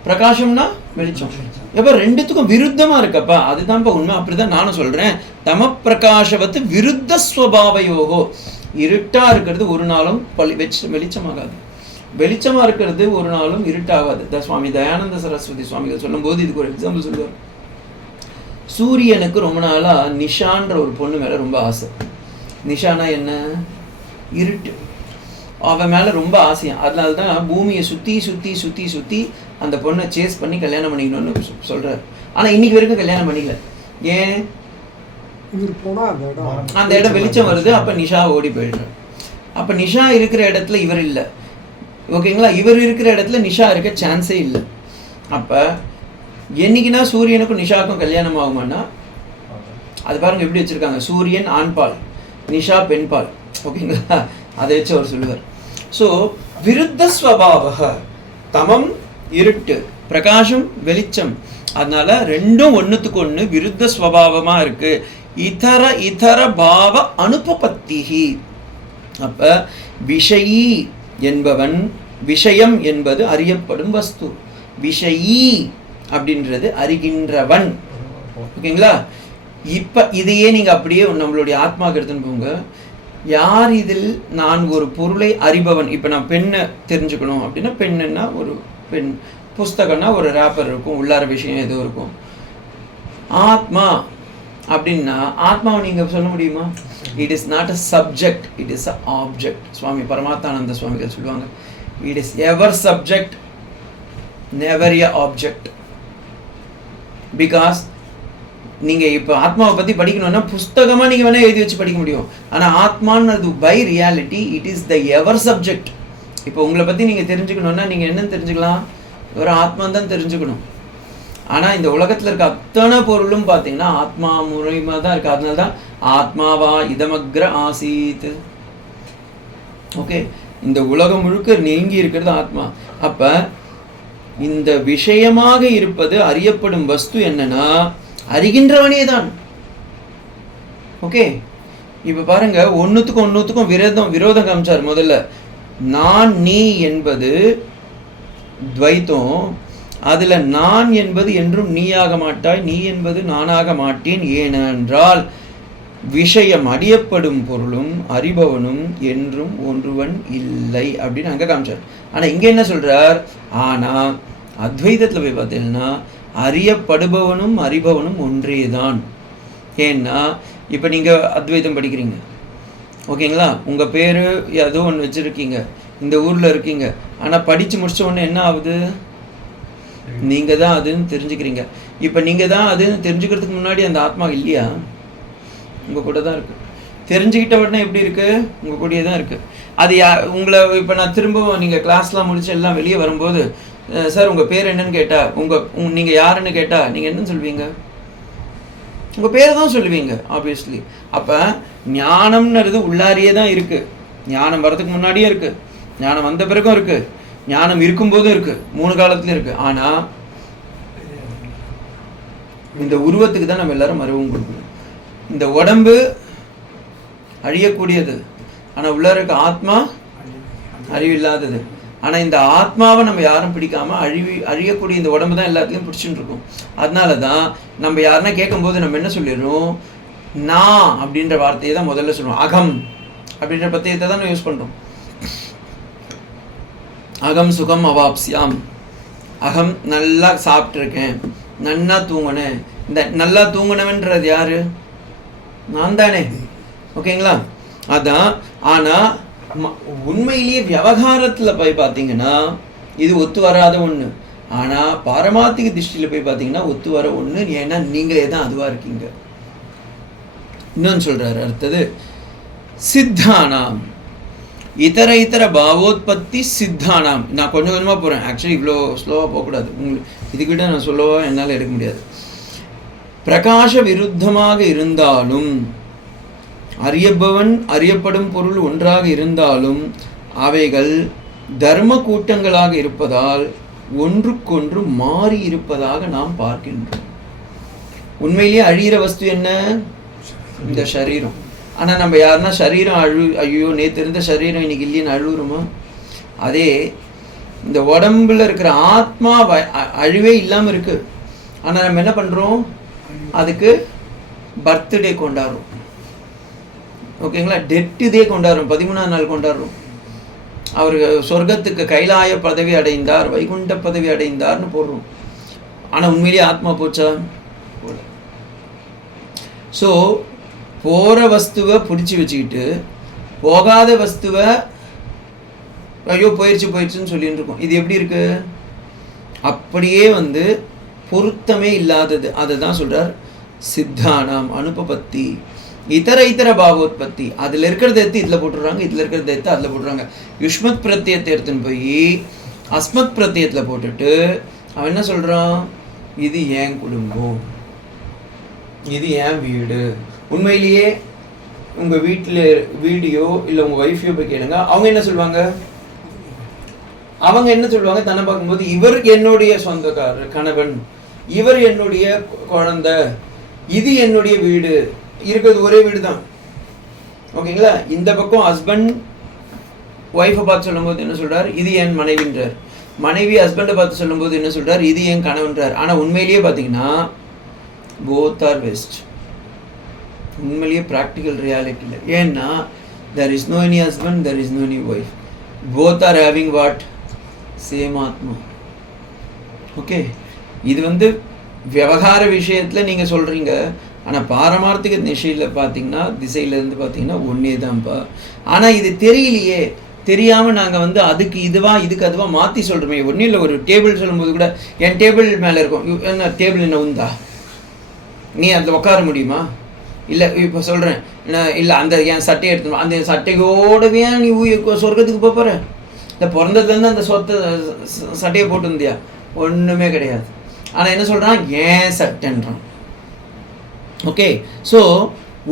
பிரகாசம்னா வெளிச்சம். எப்போ ரெண்டுத்துக்கும் விருத்தமா இருக்கப்பா, அதுதான்ப்பா உண்மை. அப்படிதான் நானும் சொல்றேன். தமப்பிரகாசவத்து விருத்த ஸ்வபாவயோகோ. இருட்டா இருக்கிறது ஒரு நாளும் வெளிச்சமாகாது, வெளிச்சமா இருக்கிறது ஒரு நாளும் இருட்டாகாது. சுவாமி தயானந்த சரஸ்வதி சுவாமிகள் சொல்லும் போது இதுக்கு ஒரு எக்ஸாம்பிள் சொல்லுவார். சூரியனுக்கு ரொம்ப நாளா நிஷான்ற ஒரு பொண்ணு மேல ரொம்ப ஆசை. நிஷானா என்ன? இருட்டு. அவன் மேல ரொம்ப ஆசையா. அதனால தான் பூமியை சுத்தி சுத்தி சுத்தி சுத்தி அந்த பொண்ணை சேஸ் பண்ணி கல்யாணம் பண்ணிக்கணும்னு சொல்றாரு. ஆனா இன்னைக்கு வரைக்கும் கல்யாணம் பண்ணிக்கல. ஏன்? அந்த இடம் வெளிச்சம் வருது. அப்ப நிஷா ஓடி போயிடுறாரு. அப்ப நிஷா இருக்கிற இடத்துல இவர் இல்லை. ஓகேங்களா? இவர் இருக்கிற இடத்துல நிஷா இருக்க சான்ஸே இல்லை. அப்ப என்னைக்குன்னா சூரியனுக்கும் நிஷாவுக்கும் கல்யாணம் ஆகுமான்னா, அது பாருங்க எப்படி வச்சிருக்காங்க. சூரியன் ஆண்பால், நிஷா பெண்பால். ஓகேங்களா? அதை வச்சு அவர் சொல்லுவார். ஸோ விருத்த ஸ்வபாவக. தமம் இருட்டு, பிரகாசம் வெளிச்சம். அதனால ரெண்டும் ஒன்றுத்துக்கு ஒன்று விருத்த ஸ்வபாவமா இருக்கு. இதர இதர பாவ அனுபபத்திஹி. அப்ப விஷயி என்பவன், விஷயம் என்பது அறியப்படும் வஸ்து, விஷயி அப்படின்றது அறிகின்றவன். ஓகேங்களா? இப்ப இதையே நீங்க அப்படியே நம்மளுடைய ஆத்மாவுக்கு எடுத்துன்னு போங்க. யார் இதில் நான் ஒரு பொருளை அறிபவன்? இப்ப நான் பெண்ணை தெரிஞ்சுக்கணும் அப்படின்னா, பெண்ணுன்னா ஒரு பெண், புஸ்தகம்னா ஒரு ரேப்பர் இருக்கும், உள்ளார விஷயம் எதுவும் இருக்கும். ஆத்மா அப்படின்னா ஆத்மாவை நீங்க சொல்ல முடியுமா? It is not a subject, it is a object. Swami Paramarthananda சுவாமிகள் சொல்லுவாங்க, it is ever subject never a object. Because நீங்க இப்போ ஆத்மாவை பத்தி படிக்கணும்னா புஸ்தகமா நீங்க வேணா எழுதி வச்சு படிக்க முடியும். ஆனா ஆத்மான்னு by reality it is the ever subject. இப்போ உங்களை பத்தி நீங்க தெரிஞ்சுக்கணும்னா நீங்க என்னன்னு தெரிஞ்சுக்கலாம்? ஒரு ஆத்மான்னு தான் தெரிஞ்சுக்கணும். ஆனா இந்த உலகத்துல இருக்க அத்தனை பொருளும் பாத்தீங்கன்னா ஆத்மா முறைமா தான் இருக்கு. அதனால தான் ஆத்மாவா இதமக்ர ஆசீத். ஓகே, இந்த உலகம் முழுக்க நீங்கி இருக்கிறது ஆத்மா. அப்ப இந்த விஷயமாக இருப்பது அறியப்படும் வஸ்து என்னன்னா அறிகின்றவனே தான். ஓகே, இப்ப பாருங்க, ஒன்னுத்துக்கும் விரோதம் காமிச்சார். முதல்ல நான் நீ என்பது துவைத்தம். அதுல நான் என்பது என்றும் நீயாக மாட்டாய், நீ என்பது நானாக மாட்டேன். ஏனென்றால் விஷயம் அறியப்படும் பொருளும் அறிபவனும் என்றும் ஒன்றுவன் இல்லை அப்படின்னு அங்க காமிச்சார். ஆனா இங்க என்ன சொல்றார்? ஆனா அத்வைதத்துல போய் பார்த்தீங்கன்னா அறியப்படுபவனும் அறிபவனும் ஒன்றேதான். ஏன்னா இப்போ நீங்கள் அத்வைதம் படிக்கிறீங்க, ஓகேங்களா? உங்கள் பேர் ஏதோ ஒன்று வச்சுருக்கீங்க, இந்த ஊரில் இருக்கீங்க. ஆனால் படித்து முடித்த உடனே என்ன ஆகுது? நீங்கள் தான் அதுன்னு தெரிஞ்சுக்கிறீங்க. இப்போ நீங்கள் தான் அதுன்னு தெரிஞ்சுக்கிறதுக்கு முன்னாடி அந்த ஆத்மா இல்லையா? உங்கள் கூட தான் இருக்குது. தெரிஞ்சுக்கிட்ட உடனே எப்படி இருக்குது? உங்கள் கூடயே தான் இருக்குது. அது உங்களை இப்போ நான் திரும்பவும் நீங்கள் கிளாஸ்லாம் முடிச்சு எல்லாம் வெளியே வரும்போது, சார் உங்கள் பேர் என்னன்னு கேட்டால், நீங்கள் யாருன்னு கேட்டால் நீங்கள் என்னன்னு சொல்வீங்க? உங்கள் பேரை தான் சொல்லுவீங்க ஆப்வியஸ்லி. அப்போ ஞானம்ன்றது உள்ளாரியே தான் இருக்குது. ஞானம் வரதுக்கு முன்னாடியே இருக்குது, ஞானம் வந்த பிறகும் இருக்குது, ஞானம் இருக்கும்போதும் இருக்குது, 3 காலத்துலையும் இருக்குது. ஆனால் இந்த உருவத்துக்கு தான் நம்ம எல்லாரும் மறுவும் கொடுக்கணும். இந்த உடம்பு அழியக்கூடியது, ஆனால் உள்ளே இருக்க ஆத்மா அழிவில்லாதது. ஆனால் இந்த ஆத்மாவை நம்ம யாரும் பிடிக்காம அழியக்கூடிய இந்த உடம்பு தான் எல்லாத்துலேயும் பிடிச்சுட்டு இருக்கோம். அதனால தான் நம்ம யாருன்னா கேட்கும்போது நம்ம என்ன சொல்லிடுறோம்? நான் அப்படின்ற வார்த்தையை தான் முதல்ல சொல்லுவோம். அகம் அப்படின்ற பத்தியத்தை தான் யூஸ் பண்ணுறோம். அகம் சுகம் அவாப்சியாம். அகம் நல்லா சாப்பிட்ருக்கேன், நன்னா தூங்கினேன். இந்த நல்லா தூங்கினவன்றது யாரு? நான் தானே, ஓகேங்களா? அதான். ஆனால் உண்மையிலேயே விவகாரத்தில் போய் பார்த்தீங்கன்னா இது ஒத்து வராத ஒன்று. ஆனால் பாரமார்த்திக திருஷ்டியில் போய் பார்த்தீங்கன்னா ஒத்து வர ஒன்று. ஏன்னா நீங்களே தான் அதுவாக இருக்கீங்க. இன்னொன்று சொல்கிறாரு அடுத்தது, சித்தானாம் இதர பாவோத்பத்தி சித்தானாம். நான் கொஞ்சம் கொஞ்சமாக போகிறேன், ஆக்சுவலி இவ்வளோ ஸ்லோவாக போகக்கூடாது. உங்களுக்கு இதுக்கிட்ட நான் சொல்லவா என்னால் எடுக்க முடியாது. பிரகாச விருத்தமாக இருந்தாலும், அறியப்பவன் அறியப்படும் பொருள் ஒன்றாக இருந்தாலும் அவைகள் தர்ம கூட்டங்களாக இருப்பதால் ஒன்றுக்கொன்று மாறி இருப்பதாக நாம் பார்க்கின்றோம். உண்மையிலேயே அழியிற வஸ்து என்ன? இந்த சரீரம். ஆனால் நம்ம யாருன்னா சரீரம் ஐயோ நேற்று இருந்த சரீரம் இன்னைக்கு இல்லைன்னு அழுகுறோமா? அதே இந்த உடம்புல இருக்கிற ஆத்மா அழிவே இல்லாமல் இருக்கு. ஆனால் நம்ம என்ன பண்ணுறோம்? அதுக்கு பர்த்டே கொண்டாடுறோம், ஓகேங்களா? டெத்து டே கொண்டாடுறோம், 13ஆம் நாள் கொண்டாடுறோம். அவர் சொர்க்கத்துக்கு கைலாய பதவி அடைந்தார், வைகுண்ட பதவி அடைந்தார்னு போடுறோம். ஆனால் உண்மையிலேயே ஆத்மா போச்சா? போல. ஸோ போகிற வஸ்துவை பிடிச்சி வச்சுக்கிட்டு போகாத வஸ்துவை ஐயோ போயிடுச்சுன்னு சொல்லிட்டு இருக்கோம். இது எப்படி இருக்கு? அப்படியே பொருத்தமே இல்லாதது. அதை தான் சொல்றார் சித்தானாம் அனுபபத்தி இதர பாவோத்பத்தி. அதில் இருக்கிறத எடுத்து இதில் போட்டுடுறாங்க, இதில் இருக்கிறத எடுத்து அதில் போட்டுறாங்க. யுஷ்மத் பிரத்யத்தை எடுத்துன்னு போய் அஸ்மத் பிரத்யத்தில் போட்டுட்டு அவன் என்ன சொல்கிறான்? இது ஏன் குடும்பம், இது ஏன் வீடு. உண்மையிலேயே உங்கள் வீட்டில் வீடியோ இல்லை உங்கள் ஒய்ஃபையோ போய் கேளுங்க, அவங்க என்ன சொல்லுவாங்க? அவங்க என்ன சொல்லுவாங்க? தன்னை பார்க்கும்போது இவர் என்னுடைய சொந்தக்காரர் கணவன், இவர் என்னுடைய குழந்தை, இது என்னுடைய வீடு. இருக்கிறது ஒரே வீடு தான், ஓகேங்களா? இந்த பக்கம் ஹஸ்பண்ட் ஒய்ஃபை பார்த்து சொல்லும்போது என்ன சொல்றார்? இது என் மனைவின்றார். மனைவி ஹஸ்பண்டை பார்த்து சொல்லும்போது என்ன சொல்றார்? இது என் கணவன்றார். ஆனால் உண்மையிலேயே பார்த்தீங்கன்னா போத் ஆர் வெஸ்ட். உண்மையிலேயே ப்ராக்டிக்கல் ரியாலிட்டியில். ஏன்னா there is no any husband, there is no any wife, both are having what? Same ஆத்மா. ஓகே, இது விவகார விஷயத்தில் நீங்கள் சொல்கிறீங்க. ஆனால் பாரமார்த்திக திசையில் பார்த்தீங்கன்னா திசையிலேருந்து பார்த்தீங்கன்னா ஒன்றே தான்ப்பா. ஆனால் இது தெரியலையே, தெரியாமல் நாங்கள் அதுக்கு இதுக்கு அதுவாக மாற்றி சொல்கிறோமே. ஒன்றும் இல்லை, ஒரு டேபிள் சொல்லும்போது கூட என் டேபிள் மேலே இருக்கும், என்ன டேபிள் என்ன உந்தா, நீ அதில் உட்கார முடியுமா? இல்லை இப்போ சொல்கிறேன், இல்லை அந்த என் சட்டையை எடுத்துக்கணும், அந்த சட்டையோடவே நீ சொர்க்கத்துக்கு போகிற? இல்லை பிறந்ததுலேருந்து அந்த சட்டையை போட்டு இருந்தியா? ஒன்றுமே கிடையாது. ஆனால் என்ன சொல்கிறான்? ஏன் சட்டைன்றான். ஓகே, ஸோ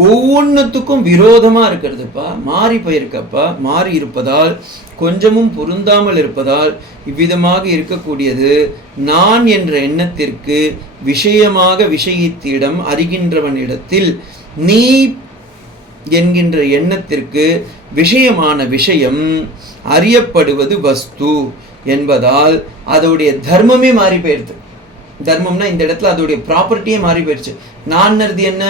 ஒவ்வொன்றுத்துக்கும் விரோதமாக இருக்கிறதுப்பா, மாறி போயிருக்கப்பா. மாறி இருப்பதால் கொஞ்சமும் பொருந்தாமல் இருப்பதால் இவ்விதமாக இருக்கக்கூடியது நான் என்ற எண்ணத்திற்கு விஷயமாக விஷயத்திடம் அறிகின்றவனிடத்தில் நீ என்கின்ற எண்ணத்திற்கு விஷயமான விஷயம் அறியப்படுவது வஸ்து என்பதால் அதோடைய தர்மமே மாறி போயிடுது. தர்மம்னா இந்த இடத்துல அதோடைய ப்ராப்பர்ட்டியே மாறி போயிடுச்சு. நான்றது என்ன?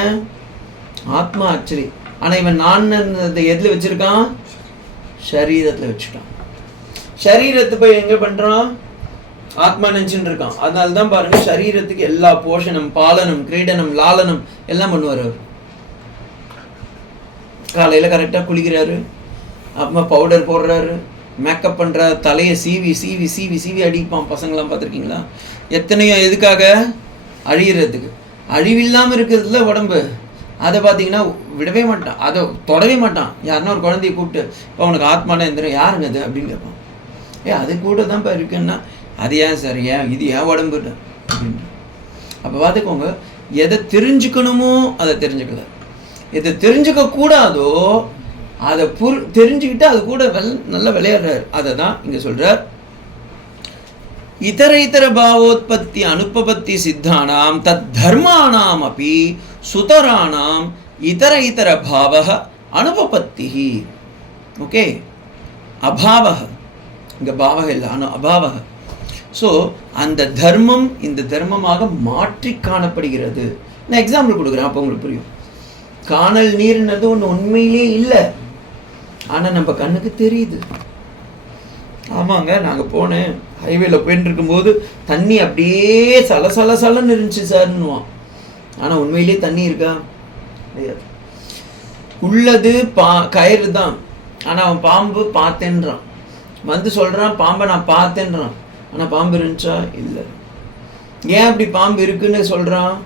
ஆத்மா ஆக்சுவலி. ஆனால் இவன் நான்ன்றதை எதில் வச்சிருக்கான்? சரீரத்தில் வச்சுட்டான். சரீரத்தை போய் எங்கே பண்ணுறான்? ஆத்மா நினச்சின்னு இருக்கான். அதனால தான் பாருங்க, சரீரத்துக்கு எல்லா போஷணம், பாலனம், கிரீடனம், லாலனம் எல்லாம் பண்ணுவார் அவர். காலையில் கரெக்டாக குளிக்கிறாரு, அப்புறமா பவுடர் போடுறாரு, மேக்கப் பண்ணுறாரு, தலையை சீவி சீவி சீவி சீவி அடிப்பான். பசங்களாம் பார்த்துருக்கீங்களா? எத்தனையோ எதுக்காக? அழிகிறதுக்கு. அழிவில்லாமல் இருக்கிறதுல உடம்பு. அதை பார்த்தீங்கன்னா விடவே மாட்டான், அதை தொடவே மாட்டான். யாருன்னா ஒரு குழந்தைய கூப்பிட்டு, இப்போ உனக்கு ஆத்மான எந்திரம் யாருங்க அது அப்படின்னு கேட்பான். அது கூட தான்ப்பா இருக்குன்னா, அது ஏன் சார், ஏன் இது ஏன் உடம்பு அப்படின்னு. அப்போ பார்த்துக்கோங்க, எதை தெரிஞ்சுக்கணுமோ அதை தெரிஞ்சுக்கல, எதை தெரிஞ்சுக்க கூடாதோ அதை தெரிஞ்சுக்கிட்டு அது கூட நல்லா விளையாடுறாரு. அதை தான் இங்கே சொல்கிறார். இதர இதர பாவோத்பத்தி அனுபபத்தி சித்தானாம் தத் தர்மானாம் அப்படி சுதரானாம் இதர இதர பாவக அனுபபத்தி. ஓகே, அபாவக, இங்கே பாவக இல்லை, அபாவக. ஸோ அந்த தர்மம் இந்த தர்மமாக மாற்றி காணப்படுகிறது. நான் எக்ஸாம்பிள் கொடுக்குறேன், அப்போ உங்களுக்கு புரியும். காணல் நீர்ன்றது ஒன்று உண்மையிலே இல்லை, ஆனால் நம்ம கண்ணுக்கு தெரியுது. ஆமாங்க, நாங்கள் போனேன், ஹைவேல போயிட்டு இருக்கும்போது தண்ணி அப்படியே சலசலன்னு இருந்துச்சு சார்னுவான். ஆனால் உண்மையிலே தண்ணி இருக்கா? கிடையாது. உள்ளது கயிறு தான், ஆனால் அவன் பாம்பு பார்த்தேன்றான். வந்து சொல்கிறான் பாம்பை நான் பார்த்தேன்றான், ஆனால் பாம்பு இருந்துச்சா? இல்லை. ஏன் அப்படி பாம்பு இருக்குன்னு சொல்கிறான்?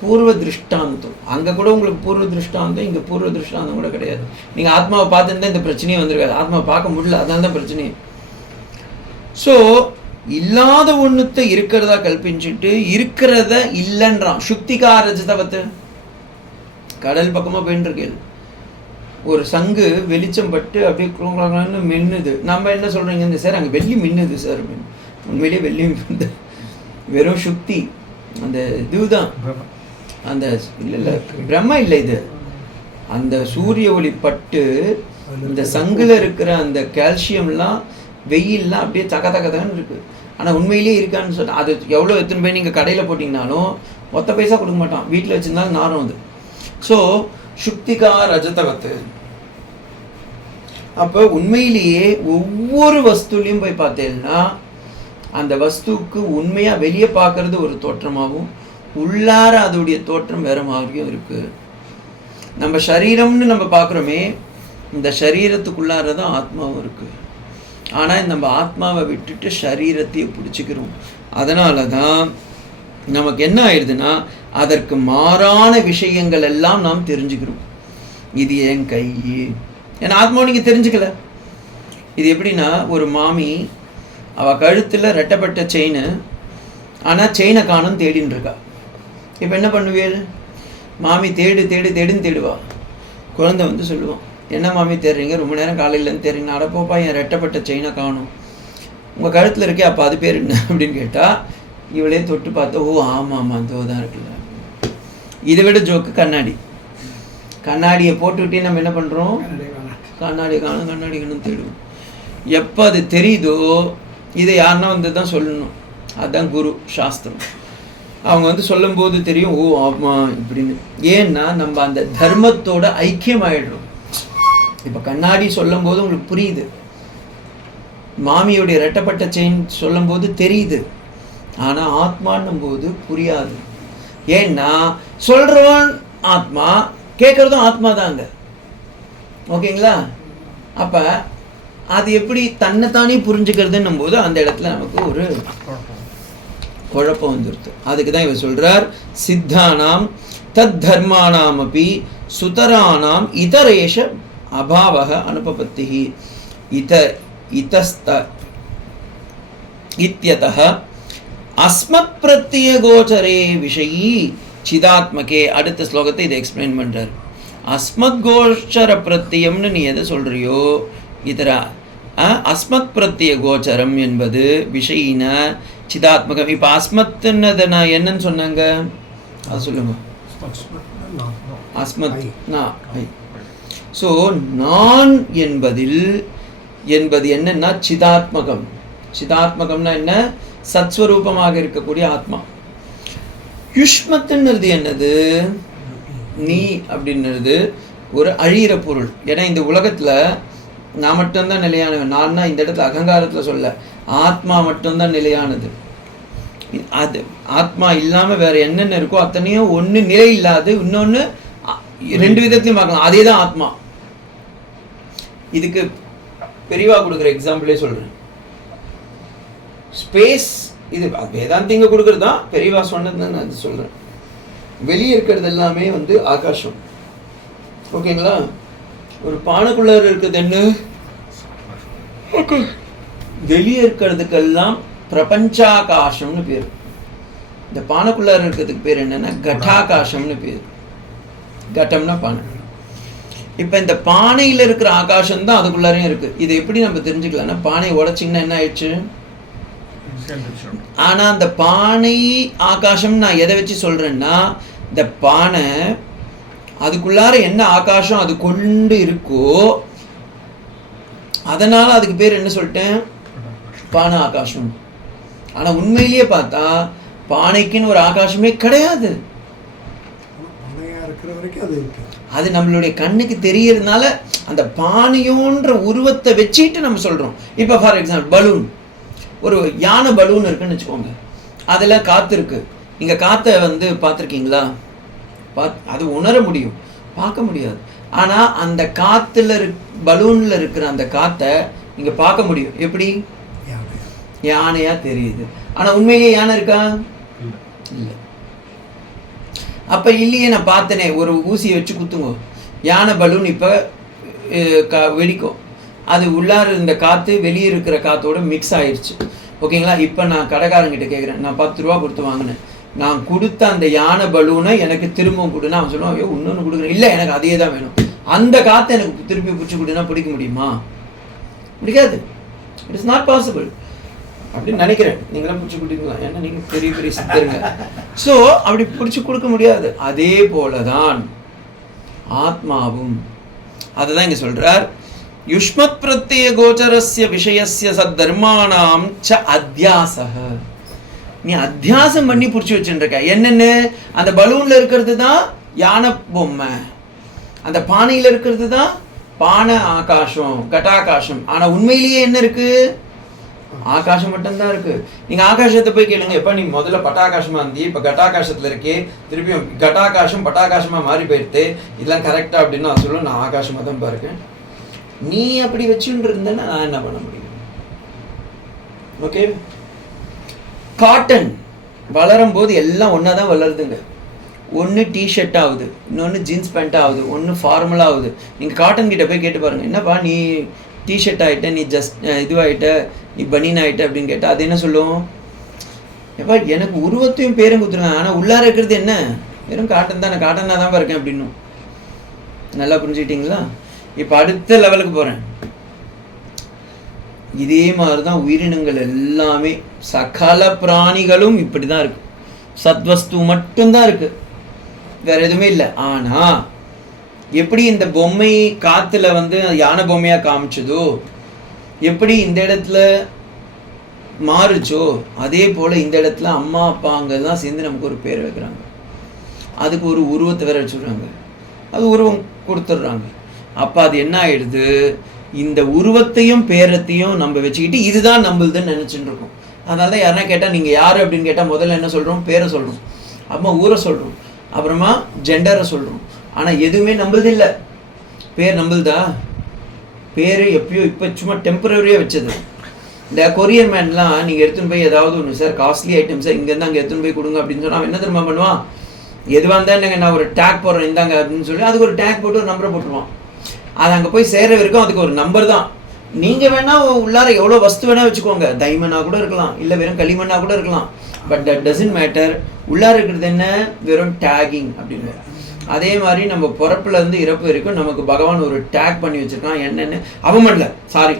பூர்வ திருஷ்டாந்தம். அங்கே கூட உங்களுக்கு பூர்வ திருஷ்டாந்தம், இங்கே பூர்வ திருஷ்டாந்தம் கூட கிடையாது. நீங்கள் ஆத்மாவை பார்த்துருந்தா இந்த பிரச்சனையே வந்திருக்காது. ஆத்மாவை பார்க்க முடியல, அதனால தான் பிரச்சனையே. ஸோ இல்லாத ஒன்றுத்தை இருக்கிறதா கல்பிச்சுட்டு இருக்கிறத இல்லைன்றான். சுக்திகார ரஜதவத்து. கடல் பக்கமாக போயின்னு இருக்கேன், ஒரு சங்கு வெளிச்சம் பட்டு அப்படியே குளங்குளன்னு மின்னுது. நம்ம என்ன சொல்கிறீங்க, இந்த சார் அங்கே வெள்ளி மின்னுது சார் அப்படின்னு. உண்மையிலேயே வெள்ளி மின்னுது, வெறும் சுக்தி. அந்த இதுதான் அந்த இல்லை பிரம்ம இல்லை, இது அந்த சூரிய ஒளி பட்டு இந்த சங்கில் இருக்கிற அந்த கால்சியம்லாம் வெயில்லாம் அப்படியே தகன்னு இருக்குது. ஆனால் உண்மையிலேயே இருக்கான்னு சொல்லிட்டு அது எவ்வளோ எத்தனை போய் நீங்கள் கடையில் போட்டிங்கனாலும் ஒத்த பைசா கொடுக்க மாட்டான், வீட்டில் வச்சுருந்தாலும் நாரும் அது. ஸோ சுக்திகா ரஜதவத்து. அப்போ உண்மையிலேயே ஒவ்வொரு வஸ்துலையும் போய் பார்த்தேன்னா அந்த வஸ்துவுக்கு உண்மையாக வெளியே பார்க்கறது ஒரு தோற்றமாகவும் உள்ளார அதோடைய தோற்றம் வேற மாதிரியும் இருக்குது. நம்ம சரீரம்னு நம்ம பார்க்குறோமே, இந்த சரீரத்துக்குள்ளார தான் ஆத்மாவும் இருக்குது. ஆனால் நம்ம ஆத்மாவை விட்டுட்டு சரீரத்தையே பிடிச்சிக்கிறோம். அதனால தான் நமக்கு என்ன ஆயிடுதுன்னா அதற்கு மாறான விஷயங்கள் எல்லாம் நாம் தெரிஞ்சுக்கிறோம். இது என் கை, ஏன்னா ஆத்மாவை நீங்கள் தெரிஞ்சுக்கல. இது எப்படின்னா, ஒரு மாமி அவள் கழுத்தில் ரெட்டப்பட்ட செயின், ஆனால் செயினை காணும் தேடின்னு இருக்கா. இப்போ என்ன பண்ணுவேள்? மாமி தேடுன்னு தேடுவா. குழந்தை வந்து சொல்லுவான், என்ன மாமி தேடுறீங்க, ரொம்ப நேரம் காலையிலேருந்து தேடுறீங்க, அடப்போப்பா என் ரெட்டப்பட்ட செயினை காணும், உங்கள் கழுத்தில் இருக்கே, அப்போ அது பேர் என்ன அப்படின்னு கேட்டால் இவளே தொட்டு பார்த்தா, ஓ ஆமாம் அதோ தான் இருக்குல்ல. இதை விட ஜோக்கு கண்ணாடியை போட்டுக்கிட்டே நம்ம என்ன பண்ணுறோம், கண்ணாடி காணும் தேடுவோம். எப்போ அது தெரியுதோ இதை யாருன்னா வந்து தான் சொல்லணும். அதுதான் குரு சாஸ்திரம். அவங்க வந்து சொல்லும்போது தெரியும், ஓ ஆமாம் இப்படின்னு. ஏன்னா நம்ம அந்த தர்மத்தோட ஐக்கியம் ஆகிடுறோம். இப்போ கண்ணாடி சொல்லும் போது உங்களுக்கு புரியுது, மாமியோடைய ரெட்டப்பட்ட செயின் சொல்லும் போது தெரியுது, ஆனால் ஆத்மான்னும் போது புரியாது. ஏன்னா சொல்கிறவன் ஆத்மா, கேட்குறதும் ஆத்மா தாங்க. ஓகேங்களா? அப்போ அது எப்படி தன்னைத்தானே புரிஞ்சுக்கிறதுன்னும் போது அந்த இடத்துல நமக்கு ஒரு குழப்பம் வந்துடுது. அதுக்கு தான் இவர் சொல்கிறார், சித்தானாம் தத் தர்மானாம் அப்படி சுதரானாம் இதரேஷ அபாவக அனுபபத்தி இதஸ்த இத்யதஹ அஸ்மத் பிரத்ய கோச்சரே விஷயி சிதாத்மகே. அடுத்த ஸ்லோகத்தை இதை எக்ஸ்பிளைன் பண்ணுறார். அஸ்மத் கோச்சர பிரத்தியம்னு நீ எதை சொல்கிறியோ, இதர அஸ்மத் பிரத்ய கோச்சரம் என்பது விஷயின சிதாத்மகம். இப்போ அஸ்மத்துன்னதை நான் என்னன்னு சொன்னாங்க, அது சொல்லுங்க. அஸ்மத் ஸோ நான் என்பது என்னன்னா சிதாத்மகம். சிதாத்மகம்னா என்ன? சத்ஸ்வரூபமாக இருக்கக்கூடிய ஆத்மா. யுஷ்மத்துன்றது என்னது? நீ அப்படின்றது ஒரு அழியிற பொருள். ஏன்னா இந்த உலகத்தில் நான் மட்டும்தான் நிலையானவன். நான்னா இந்த இடத்துல அகங்காரத்தில் சொல்ல, ஆத்மா மட்டும்தான் நிலையானது. அது ஆத்மா இல்லாமல் வேற என்னென்ன இருக்கோ அத்தனையும் ஒன்று நிலை இல்லாது, இன்னொன்று ரெண்டு விதத்துலையும் பார்க்கலாம். அதே தான் ஆத்மா. இதுக்கு பெரியவா கொடுக்குற எக்ஸாம்பிளே சொல்கிறேன். ஸ்பேஸ் இது வேதாந்திங்க கொடுக்குறது தான், பெரியவா சொன்னது நான் அது சொல்கிறேன். வெளியே இருக்கிறது எல்லாமே வந்து ஆகாசம். ஓகேங்களா? ஒரு பானைக்குள்ள இருக்கிறது என்ன? வெளியே இருக்கிறதுக்கெல்லாம் பிரபஞ்சாகாசம்னு பேர். இந்த பானைக்குள்ள இருக்கிறதுக்கு பேர் என்னன்னா கட்டாகாசம்னு பேர். கட்டம்னா பானை. இப்போ இந்த பானையில் இருக்கிற ஆகாசம் தான் அதுக்குள்ளாரையும் இருக்கு. இதை எப்படி நம்ம தெரிஞ்சுக்கலாம்னா, பானையை உடைச்சிங்கன்னா என்ன ஆயிடுச்சு? ஆனா அந்த பானை ஆகாசம் நான் எதை வச்சு சொல்றேன்னா, இந்த பானை அதுக்குள்ளார என்ன ஆகாசம் அது கொண்டு இருக்கோ அதனால அதுக்கு பேர் என்ன சொல்லிட்டேன்? பானை ஆகாசம். ஆனா உண்மையிலேயே பார்த்தா பானைக்குன்னு ஒரு ஆகாசமே கிடையாது. அது நம்மளுடைய கண்ணுக்கு தெரியறதுனால அந்த பானையோன்ற உருவத்தை வச்சுட்டு நம்ம சொல்றோம். இப்போ ஃபார் எக்ஸாம்பிள் பலூன், ஒரு யானை பலூன் இருக்குன்னு வச்சுக்கோங்க. அதில் காற்று இருக்கு. நீங்கள் காற்றை வந்து பார்த்துருக்கீங்களா? அது உணர முடியும், பார்க்க முடியாது. ஆனால் அந்த காற்றுல பலூனில் இருக்கிற அந்த காற்றை நீங்கள் பார்க்க முடியும். எப்படி? யானையாக தெரியுது. ஆனால் உண்மையிலேயே யானை இருக்கா? இல்லை. அப்போ இல்லையே, நான் பார்த்தனே, ஒரு ஊசியை வச்சு குத்துங்க, யானை பலூன் இப்போ வெடிக்கும். அது உள்ளார இந்த காற்று வெளியே இருக்கிற காற்றோட மிக்ஸ் ஆயிடுச்சு. ஓகேங்களா? இப்போ நான் கடைக்காரங்கிட்ட கேட்குறேன், நான் 10 ரூபா கொடுத்து வாங்கினேன், நான் கொடுத்த அந்த யானை பலூனை எனக்கு திரும்ப கொடுன்னா அவன் சொல்லுவான், ஐயோ இன்னொன்று கொடுக்குறேன், இல்லை எனக்கு அதே தான் வேணும். அந்த காற்றை எனக்கு திருப்பி பிடிச்சி கொடுன்னா பிடிக்க முடியுமா? முடியாது. இட் இஸ் நாட் பாசிபிள் அப்படின்னு நினைக்கிறேன். நீங்களாம் பிடிச்சி கொடுக்கலாம், ஏன்னா நீங்கள் பெரிய பெரிய சித்தருங்க. ஸோ அப்படி பிடிச்சி கொடுக்க முடியாது. அதே போல தான் ஆத்மாவும். அதை தான் இங்கே சொல்கிறார். யுஷ்மத் பிரத்யய கோச்சரஸ்ய விஷயஸ்ய சத்தர்மானாம் ச அத்தியாசஹ. நீ அத்தியாசம் பண்ணி பிடிச்சி வச்சுருக்க. என்னென்னு? அந்த பலூனில் இருக்கிறது தான் யானை பொம்மை, அந்த பானையில் இருக்கிறது தான் பானை ஆகாசம், கட்டாகாசம். ஆனால் உண்மையிலேயே என்ன இருக்கு? ஆகாசம் மட்டும்தான் இருக்கு. நீங்கள் ஆகாசத்தை போய் கேளுங்க, எப்போ நீ முதல்ல பட்டாகாசமாக இருந்தி, இப்போ கட்டாகாசத்தில் இருக்கே, திருப்பியும் கட்டாகாசம் பட்டாகாசமாக மாறி போயிடுது, இதெல்லாம் கரெக்டாக அப்படின்னு நான் சொல்லுவேன், நான் ஆகாசமாக தான் பாருக்கேன். நீ அப்படி வச்சுட்டு இருந்தேன்னா நான் என்ன பண்ண முடியும்? ஓகே. காட்டன் வளரும் போது எல்லாம் ஒன்றா தான் வளருதுங்க. ஒன்று டிஷர்ட் ஆகுது, இன்னொன்று ஜீன்ஸ் பேண்ட் ஆகுது, ஒன்று ஃபார்மலாக ஆகுது. நீங்கள் காட்டன் கிட்ட போய் கேட்டு பாருங்கள், என்னப்பா நீ டிஷர்ட் ஆகிட்ட, நீ ஜஸ்ட் இதுவாகிட்ட, நீ பனியன் ஆகிட்ட அப்படின்னு கேட்டால் அது என்ன சொல்லும்? எப்பா எனக்கு உருவத்தையும் பேரும் கொடுத்துருங்க, ஆனால் உள்ளார இருக்கிறது என்ன? வெறும் காட்டன் தான், நான் காட்டனாக தான் இருக்கேன் அப்படின்னு. நல்லா புரிஞ்சுக்கிட்டீங்களா? இப்போ அடுத்த லெவலுக்கு போகிறேன். இதே மாதிரி தான் உயிரினங்கள் எல்லாமே, சகல பிராணிகளும் இப்படி தான் இருக்கு. சத்வஸ்து மட்டும்தான் இருக்கு, வேற எதுவுமே இல்லை. ஆனால் எப்படி இந்த பொம்மை காற்றுல வந்து யானை பொம்மையாக காமிச்சதோ, எப்படி இந்த இடத்துல மாறுச்சோ, அதே போல் இந்த இடத்துல அம்மா அப்பாங்கெல்லாம் சேர்ந்து நமக்கு ஒரு பேர் வைக்கிறாங்க. அதுக்கு ஒரு உருவத்தை வேற வச்சுடுறாங்க, அது உருவம் கொடுத்துட்றாங்க. அப்போ அது என்ன ஆகிடுது? இந்த உருவத்தையும் பேரத்தையும் நம்ம வச்சுக்கிட்டு இதுதான் நம்மளுதுன்னு நினச்சிட்டு இருக்கோம். அதனால தான் யாருன்னா கேட்டால் நீங்கள் யார் அப்படின்னு கேட்டால் முதல்ல என்ன சொல்கிறோம்? பேரை சொல்கிறோம், அப்புறமா ஊரை சொல்கிறோம், அப்புறமா ஜெண்டரை சொல்கிறோம். ஆனால் எதுவுமே நம்மளுது இல்லை. பேர் நம்மளுதா? பேர் எப்பயோ இப்போ சும்மா டெம்பரரியாக வச்சது. இந்த கொரியர் மேன்லாம் நீங்கள் எடுத்துன்னு போய் ஏதாவது ஒன்று, சார் காஸ்ட்லி ஐட்டம்ஸை இங்கேருந்து அங்கே எடுத்துன்னு போய் கொடுங்க அப்படின்னு சொன்னால் என்ன தெரியுமா பண்ணுவான்? எதுவாக இருந்தால் நீங்கள் நான் ஒரு டேக் போடுறேன் இந்தாங்க அப்படின்னு சொல்லி அதுக்கு ஒரு டேக் போட்டு ஒரு நம்பரை போட்டுருவான். அது அங்கே போய் சேர வரைக்கும் அதுக்கு ஒரு நம்பர் தான். நீங்கள் வேணால் உள்ளார எவ்வளோ வஸ்து வேணால் வச்சுக்கோங்க, டைமண்டாக கூட இருக்கலாம், இல்லை வெறும் களிமண்ணாக கூட இருக்கலாம், பட் தட் டசன்ட் மேட்டர். உள்ளார இருக்கிறது என்ன? வெறும் டேகிங் அப்படின்னு. அதே மாதிரி நம்ம பிறப்புலேருந்து இறப்பு வரைக்கும் நமக்கு பகவான் ஒரு டேக் பண்ணி வச்சுருக்கான். என்னென்னு அவன் பண்ணல, சாரி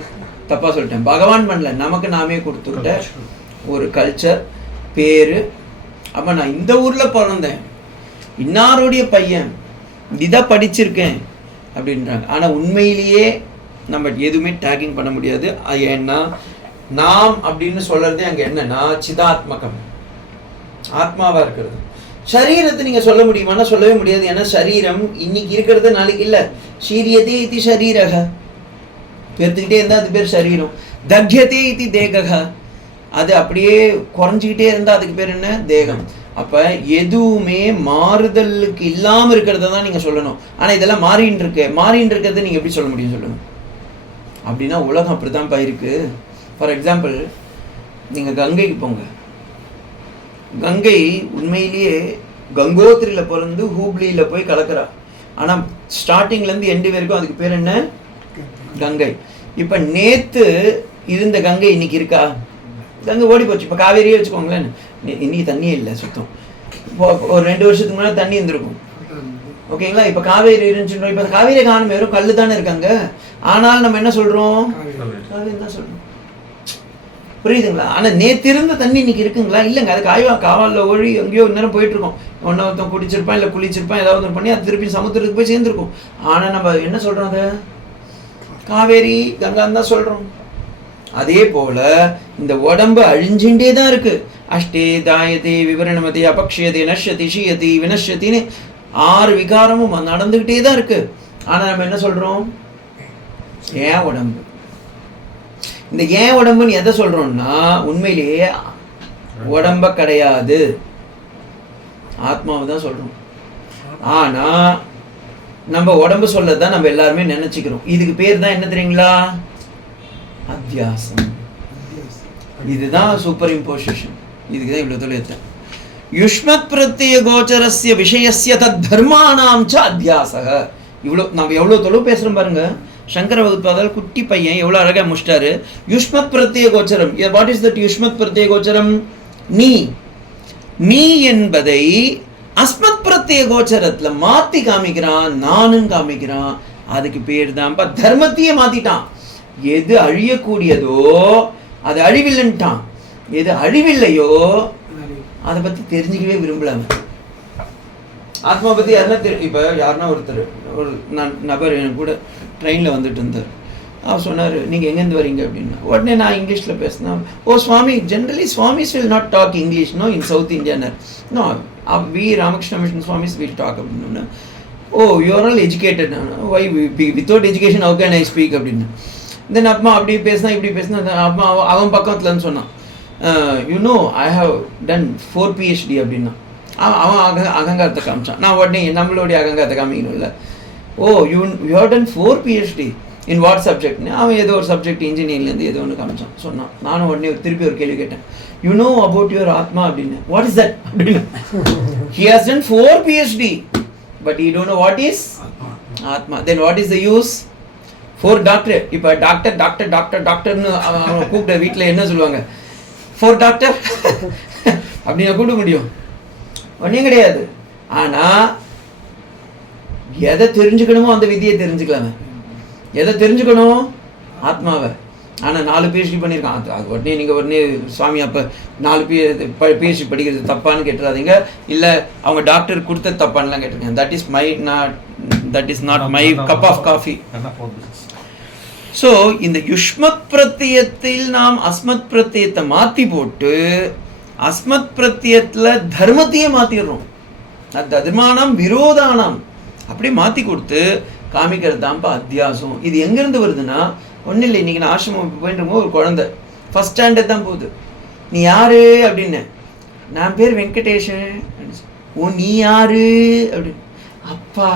தப்பாக சொல்லிட்டேன், பகவான் பண்ணல, நமக்கு நாமே கொடுத்துக்கிட்ட ஒரு கல்ச்சர், பேர். அப்போ நான் இந்த ஊரில் பிறந்தேன், இன்னாருடைய பையன், இதை படிச்சிருக்கேன், அப்படின்றாங்க. ஆனால் உண்மையிலேயே நம்ம எதுவுமே டேக்கிங் பண்ண முடியாது. ஏன்னா நாம் அப்படின்னு சொல்றதே அங்கே என்னன்னா சிதாத்மகம், ஆத்மாவாக இருக்கிறது. சரீரத்தை நீங்கள் சொல்ல முடியுமானா சொல்லவே முடியாது. ஏன்னா சரீரம் இன்னைக்கு இருக்கிறது நாளைக்கு இல்லை. ஷீரியதே இது ஷரீரக, பெருத்துக்கிட்டே இருந்தால் அது பேர் சரீரம். தக்யதே இது தேகக, அது அப்படியே குறைஞ்சிக்கிட்டே இருந்தால் அதுக்கு பேர் என்ன? தேகம். அப்போ எதுவுமே மாறுதலுக்கு இல்லாமல் இருக்கிறத தான் நீங்கள் சொல்லணும். ஆனால் இதெல்லாம் மாறின்னு இருக்கிறத நீங்கள் எப்படி சொல்ல முடியும் சொல்லுங்கள்? அப்படின்னா உலகம் அப்படி தான்ப்பா இருக்குது. ஃபார் எக்ஸாம்பிள், நீங்கள் கங்கைக்கு போங்க. கங்கை உண்மையிலேயே கங்கோத்திரியில் பிறந்து ஹூப்ளியில் போய் கலக்கிறா. ஆனால் ஸ்டார்டிங்லேருந்து எண்டு வரைக்கும் அதுக்கு பேர் என்ன? கங்கை. இப்போ நேற்று இருந்த கங்கை இன்னைக்கு இருக்கா? கங்கை ஓடி போச்சு. இப்போ காவேரியே வச்சுக்கோங்களேன், இன்னைக்கு தண்ணியே இல்லை சுத்தம். இப்போ ஒரு 2 வருஷத்துக்கு முன்னாடி தண்ணி இருந்திருக்கும், ஓகேங்களா? இப்போ காவேரி இருந்துச்சுன்னு, இப்போ காவேரி காணும், வெறும் கல் தானே இருக்காங்க. ஆனால் நம்ம என்ன சொல்கிறோம்? காவேரி தான் சொல்கிறோம். புரியுதுங்களா? ஆனால் நேற்று இருந்த தண்ணி இன்னைக்கு இருக்குங்களா? இல்லைங்க. அது காவாலில் ஓடி எங்கேயோ நேரம் போயிட்டுருக்கோம். ஒருத்தன் குடிச்சிருப்பான், இல்லை குளிச்சிருப்பான், ஏதாவது ஒன்று பண்ணி அது திருப்பி சமுத்திரத்துக்கு போய் சேர்ந்துருக்கும். ஆனால் நம்ம என்ன சொல்கிறோம்? அதை காவேரி கங்கான்னு தான் சொல்கிறோம். அதே போல் இந்த உடம்பு அழிஞ்சுட்டே தான் இருக்குது. அஷ்டே தாயதே விவரணமதே அபக்ஷயதே நஷ்யதி ஷீயதி வினஷ்யத்தின்னு 6 விகாரமும் நடந்துக்கிட்டே தான் இருக்குது. ஆனால் நம்ம என்ன சொல்கிறோம்? ஏன் உடம்பு. இந்த ஏன் உடம்புன்னு எதை சொல்கிறோம்னா உண்மையிலேயே உடம்ப கிடையாது, ஆத்மாவை தான் சொல்கிறோம். ஆனால் நம்ம உடம்பு சொல்லதான் நம்ம எல்லாருமே நினச்சிக்கிறோம். இதுக்கு பேர் தான் என்ன தெரியுங்களா? அத்தியாசம். இதுதான் சூப்பர் இம்போசிஷன். இதுக்கு தான் இவ்வளோ தொலைத்தேன். யுஷ்மத் பிரத்ய கோச்சரஸ்ய விஷயஸ்ய தத் தர்மானாம் ச அத்தியாசக. இவ்வளோ நம்ம எவ்வளோ தொலைவு பேசுகிறோம் பாருங்க. சங்கர வகுப்பாதால் குட்டி பையன் எவ்வளோ அழகாக முடிச்சிட்டாரு. யுஷ்மத் பிரத்ய கோச்சரம். வாட் இஸ் தட் யுஷ்மத் பிரத்ய கோச்சரம்? நீ என்பதை அஸ்மத் பிரத்ய கோச்சரத்தில் மாற்றி காமிக்கிறான், நானுன்னு காமிக்கிறான். அதுக்கு பேர் தான்ப்பா தர்மத்தையே மாற்றிட்டான். எது அழியக்கூடியதோ அது அழிவில்லைன்ட்டான், எது அழிவில்லையோ அதை பற்றி தெரிஞ்சுக்கவே விரும்பலாம. ஆத்மா பற்றி யாருன்னா இப்போ யாருன்னா ஒரு நபர் எனக்கு கூட ட்ரெயினில் வந்துட்டு இருந்தார். அவர் சொன்னார், நீங்கள் எங்கேருந்து வரீங்க அப்படின்னா. உடனே நான் இங்கிலீஷில் பேசினேன். Oh Swami, generally swamis will not talk English no in south இந்தியானர். No we Ramakrishna Mission swamis will talk அப்படின்னு. Oh you are all educated. Why without education how can I speak அப்படின்னு. தென் அப்பா அப்படி பேசினா இப்படி பேசினா அப்பா அவன் பக்கத்துலன்னு சொன்னான். You know I have done 4 PhD அப்படின்னா. அவன் அகங்காரத்தை காமிச்சான். நான் உடனே நம்மளுடைய அகங்காரத்தை காமிக்கணும் இல்லை. Oh you have done 4 PhD in what சப்ஜெக்ட்னு அவன் ஏதோ ஒரு சப்ஜெக்ட் இன்ஜினியரிங்லேருந்து ஏதோ ஒன்று காமிச்சான் சொன்னான். நானும் உடனே திருப்பி ஒரு கேள்வி கேட்டேன். You know about your atma அப்படின்னு. வாட் இஸ் தட் அப்படின்னு. He has done 4 PhD but he don't know what is atma. Then what is the use? 4 doctor. இப்போ டாக்டர்னு அவன் கூப்பிட்ட வீட்டில் என்ன சொல்லுவாங்க? 4 டாக்டர் அப்படின்னு கூப்பிட முடியும்? ஒன்றும் கிடையாது. ஆனால் எதை தெரிஞ்சுக்கணுமோ அந்த விதியை தெரிஞ்சுக்கலாமே. எதை தெரிஞ்சுக்கணும்? ஆத்மாவை. ஆனால் 4 PhD பண்ணியிருக்கான். அது உடனே நீங்கள் உடனே சுவாமி அப்போ 4 PhD படிக்கிறது தப்பான்னு கேட்டுறாதீங்க. இல்லை அவங்க டாக்டர் கொடுத்த தப்பான்லாம் கேட்டிருக்கேன். That is not my cup of coffee. So இந்த யுஷ்மத் பிரத்யத்தில் நாம் அஸ்மத் பிரத்யத்தை மாற்றி போட்டு அஸ்மத் பிரத்யத்தில் தர்மத்தையே மாற்றிடுறோம். தர்மானம் விரோதானம் அப்படியே மாற்றி கொடுத்து காமிக்கிறது தான்ப்பா அத்தியாசம். இது எங்கேருந்து வருதுன்னா ஒன்றும் இல்லை. இன்றைக்கி நான் ஆசிரமம் போயிட்டு ஒரு குழந்தை ஃபஸ்ட் ஸ்டாண்டர்ட் தான் போகுது. நீ யாரு அப்படின்னு. நான் பேர் வெங்கடேஷன். ஓ நீ யாரு அப்படின்னு. அப்பா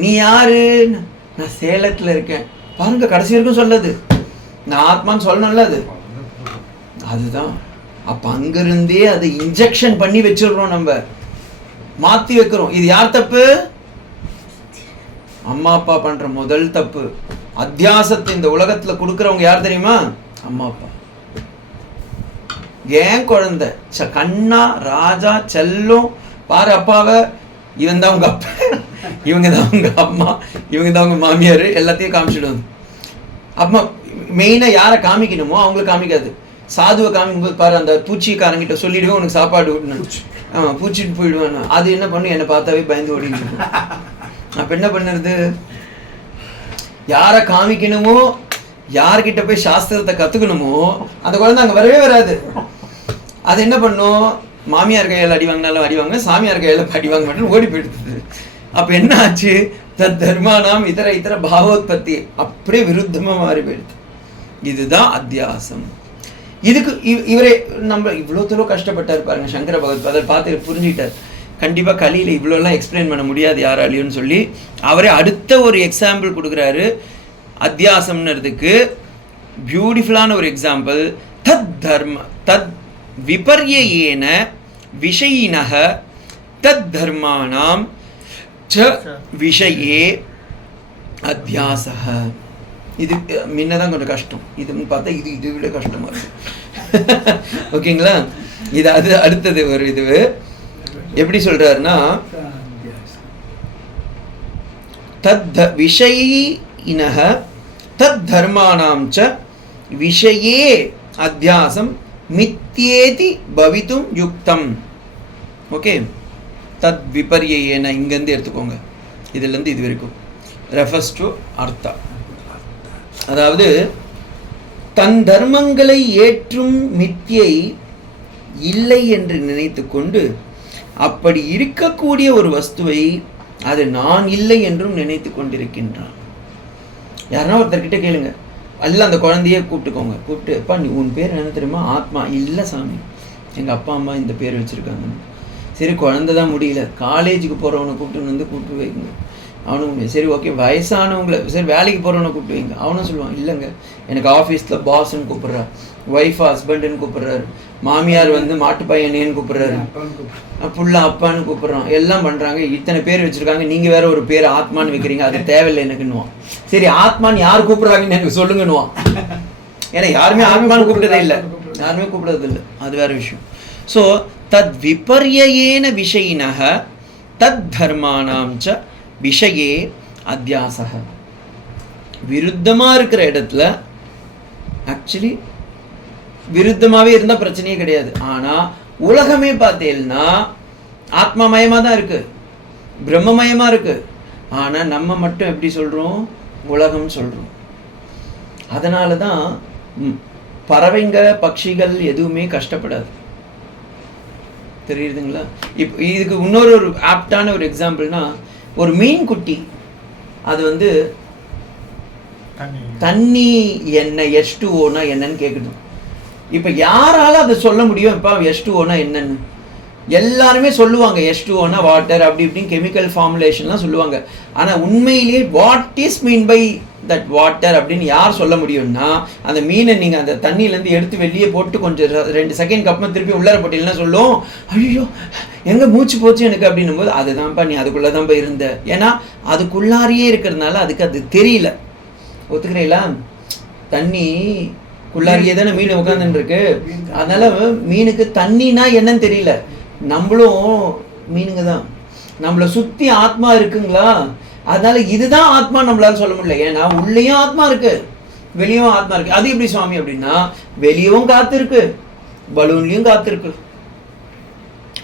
நீ யாரு? நான் சேலத்தில் இருக்கேன். பாருங்க கடைசி வரைக்கும் சொல்லது நான் ஆத்மான்னு சொல்லணும்ல. அதுதான். அப்போ அங்கிருந்தே அதை இன்ஜெக்ஷன் பண்ணி வச்சிடுறோம், நம்ம மாற்றி வைக்கிறோம். இது யார் தப்பு? அம்மா அப்பா பண்ற முதல் தப்பு. அத்தியாசத்தை இந்த உலகத்துல கொடுக்கறவங்க யார் தெரியுமா? அம்மா அப்பா. ஏன் குழந்தை கண்ணா ராஜா செல்லும் பாரு அப்பாவை, இவன் தான் உங்க அப்பா, இவங்க தான் உங்க அம்மா, இவங்க தான் உங்க மாமியார், எல்லாத்தையும் காமிச்சிடுவாங்க. அப்பா மெயினாக யாரை காமிக்கணுமோ அவங்களை காமிக்காது. சாதுவை காமிக்கும்போது பாரு அந்த பூச்சிக்காரங்கிட்ட சொல்லிடுவேன் உனக்கு சாப்பாடு விடணும். பூச்சிட்டு போயிடுவேன். அது என்ன பண்ணும்? என்னை பார்த்தாவே பயந்து ஓடிட்டு. அப்ப என்ன பண்ணுறது? யாரை காமிக்கணுமோ, யார்கிட்ட போய் சாஸ்திரத்தை கற்றுக்கணுமோ அந்த குழந்தை அங்கே வரவே வராது. அது என்ன பண்ணும்? மாமியார் கையால் அடி வாங்கினாலும் அடி வாங்க, சாமியார் கையால் அடி வாங்க மாட்டேன்னு ஓடி போயிடுது. அப்போ என்ன ஆச்சு? தத் தர்மானாம் இதர பாவோத்பத்தி அப்படியே விருத்தமாக மாறி போயிடுது. இதுதான் அத்தியாசம். இதுக்கு இவரே நம்ம இவ்வளோ தூரம் கஷ்டப்பட்டார் பாருங்க சங்கர பகவத். அதை பார்த்து புரிஞ்சுக்கிட்டார், கண்டிப்பாக கலியில் இவ்வளோலாம் எக்ஸ்பிளைன் பண்ண முடியாது யாராலையும்னு சொல்லி அவரே அடுத்த ஒரு எக்ஸாம்பிள் கொடுக்குறாரு. அத்தியாசம்ன்றதுக்கு பியூட்டிஃபுல்லான ஒரு எக்ஸாம்பிள். தத் விபர்யேன விஷயினஹ தத் தர்மானாம் ச விஷயே அத்தியாசஹ. இது முன்னதான் கொஞ்சம் கஷ்டம், இதுன்னு பார்த்தா இது விட கஷ்டமாக இருக்கும். ஓகேங்களா? இது அது அடுத்தது ஒரு இது எப்படி சொல்றாருன்னா, தத் விஷயினஹ தத் தர்மானாம் ச விஷயே அத்தியாசம் மித்யேதி பவித்தும் யுக்தம். ஓகே, தத் விபர்யேன இங்கேருந்து எடுத்துக்கோங்க, இதுலேருந்து இது வரைக்கும் ரெஃபர்ஸ் டு அர்த்தா. அதாவது தன் தர்மங்களை ஏற்றும் மித்தியை இல்லை என்று நினைத்து கொண்டு அப்படி இருக்கக்கூடிய ஒரு வஸ்துவை அது நான் இல்லை என்றும் நினைத்து கொண்டிருக்கின்றான். யாருன்னா ஒருத்தர்கிட்ட கேளுங்க, அல்ல அந்த குழந்தையே கூப்பிட்டுக்கோங்க, கூப்பிட்டு அப்பா நீ உன் பேர் என்ன தெரியுமா? ஆத்மா. இல்லை சாமி, எங்கள் அப்பா அம்மா இந்த பேர் வச்சுருக்காங்க. சரி, குழந்தை தான் முடியல, காலேஜுக்கு போகிறவனை கூப்பிட்டு வைங்க, அவனுக்கு சரி ஓகே. வயசானவங்களை சரி வேலைக்கு போகிறவனை கூப்பிட்டு வைங்க, அவனும் சொல்லுவான் இல்லைங்க எனக்கு ஆஃபீஸில் பாஸ்ன்னு கூப்பிட்றாரு, ஒய்ஃப் ஹஸ்பண்டுன்னு கூப்பிட்றாரு, மாமியார் மாட்டு பையனேன்னு கூப்பிட்றாரு, புள்ள அப்பான்னு கூப்பிட்றான், எல்லாம் பண்ணுறாங்க, இத்தனை பேர் வச்சுருக்காங்க, நீங்கள் வேற ஒரு பேர் ஆத்மான்னு வைக்கிறீங்க, அது தேவையில்லை எனக்குன்னுவான். சரி ஆத்மான்னு யார் கூப்பிட்றாங்கன்னு எனக்கு சொல்லுங்கன்னுவான். ஏன்னா யாருமே ஆத்மான்னு கூப்பிட்டதே இல்லை, யாருமே கூப்பிடுறது இல்லை, அது வேற விஷயம். ஸோ தத் விபர்யேன விஷயினஹ தத் தர்மானாம் ச விஷயே அத்தியாசஹ. விருத்தமாக இருக்கிற இடத்துல ஆக்சுவலி விருத்தமாகவே இருந்தால் பிரச்சனையே கிடையாது. ஆனால் உலகமே பார்த்தேன்னா ஆத்மாமயமாக தான் இருக்குது, பிரம்மமயமாக இருக்குது. ஆனால் நம்ம மட்டும் எப்படி சொல்கிறோம்? உலகம் சொல்கிறோம். அதனால தான் பறவைங்க பட்சிகள் எதுவுமே கஷ்டப்படாது, தெரியுதுங்களா? இப்போ இதுக்கு இன்னொரு ஒரு ஆப்டான ஒரு எக்ஸாம்பிள்னா, ஒரு மீன் குட்டி அது தண்ணி என்ன H2Oனா என்னன்னு கேட்குது. இப்போ யாரால அதை சொல்ல முடியும்? இப்போ H2Oனா என்னன்னு எல்லாருமே சொல்லுவாங்க, H2Oனா வாட்டர் அப்படி இப்படின்னு கெமிக்கல் ஃபார்முலேஷன்லாம் சொல்லுவாங்க. ஆனால் உண்மையிலேயே what is mean by that water அப்படின்னு யார் சொல்ல முடியும்னா, அந்த மீனை நீங்கள் அந்த தண்ணியிலேருந்து எடுத்து வெளியே போட்டு கொஞ்சம் 2 செகண்ட் அப்புறமா திருப்பி உள்ளார போட்டிங்கன்னா சொல்லும், ஐயோ எங்கே மூச்சு போச்சு எனக்கு அப்படின்னும் போது அதுதான்ப்பா நீ அதுக்குள்ளே தான்ப்பா இருந்த. ஏன்னா அதுக்குள்ளாரியே இருக்கிறதுனால அதுக்கு அது தெரியல. ஒத்துக்கிறீங்களா? தண்ணி குள்ளாரியே தானே மீன் உட்காந்துன்னு இருக்கு, அதனால மீனுக்கு தண்ணினா என்னன்னு தெரியல. நம்மளும் மீனுங்க தான், நம்மளை சுற்றி ஆத்மா இருக்குங்களா, அதனால இதுதான் ஆத்மா நம்மளால சொல்ல முடியல. ஏன்னா உள்ளேயும் ஆத்மா இருக்கு, வெளியும் ஆத்மா இருக்கு. அது எப்படி சுவாமி அப்படின்னா, வெளியவும் காத்து இருக்கு, பலூன்லயும் காத்து இருக்கு.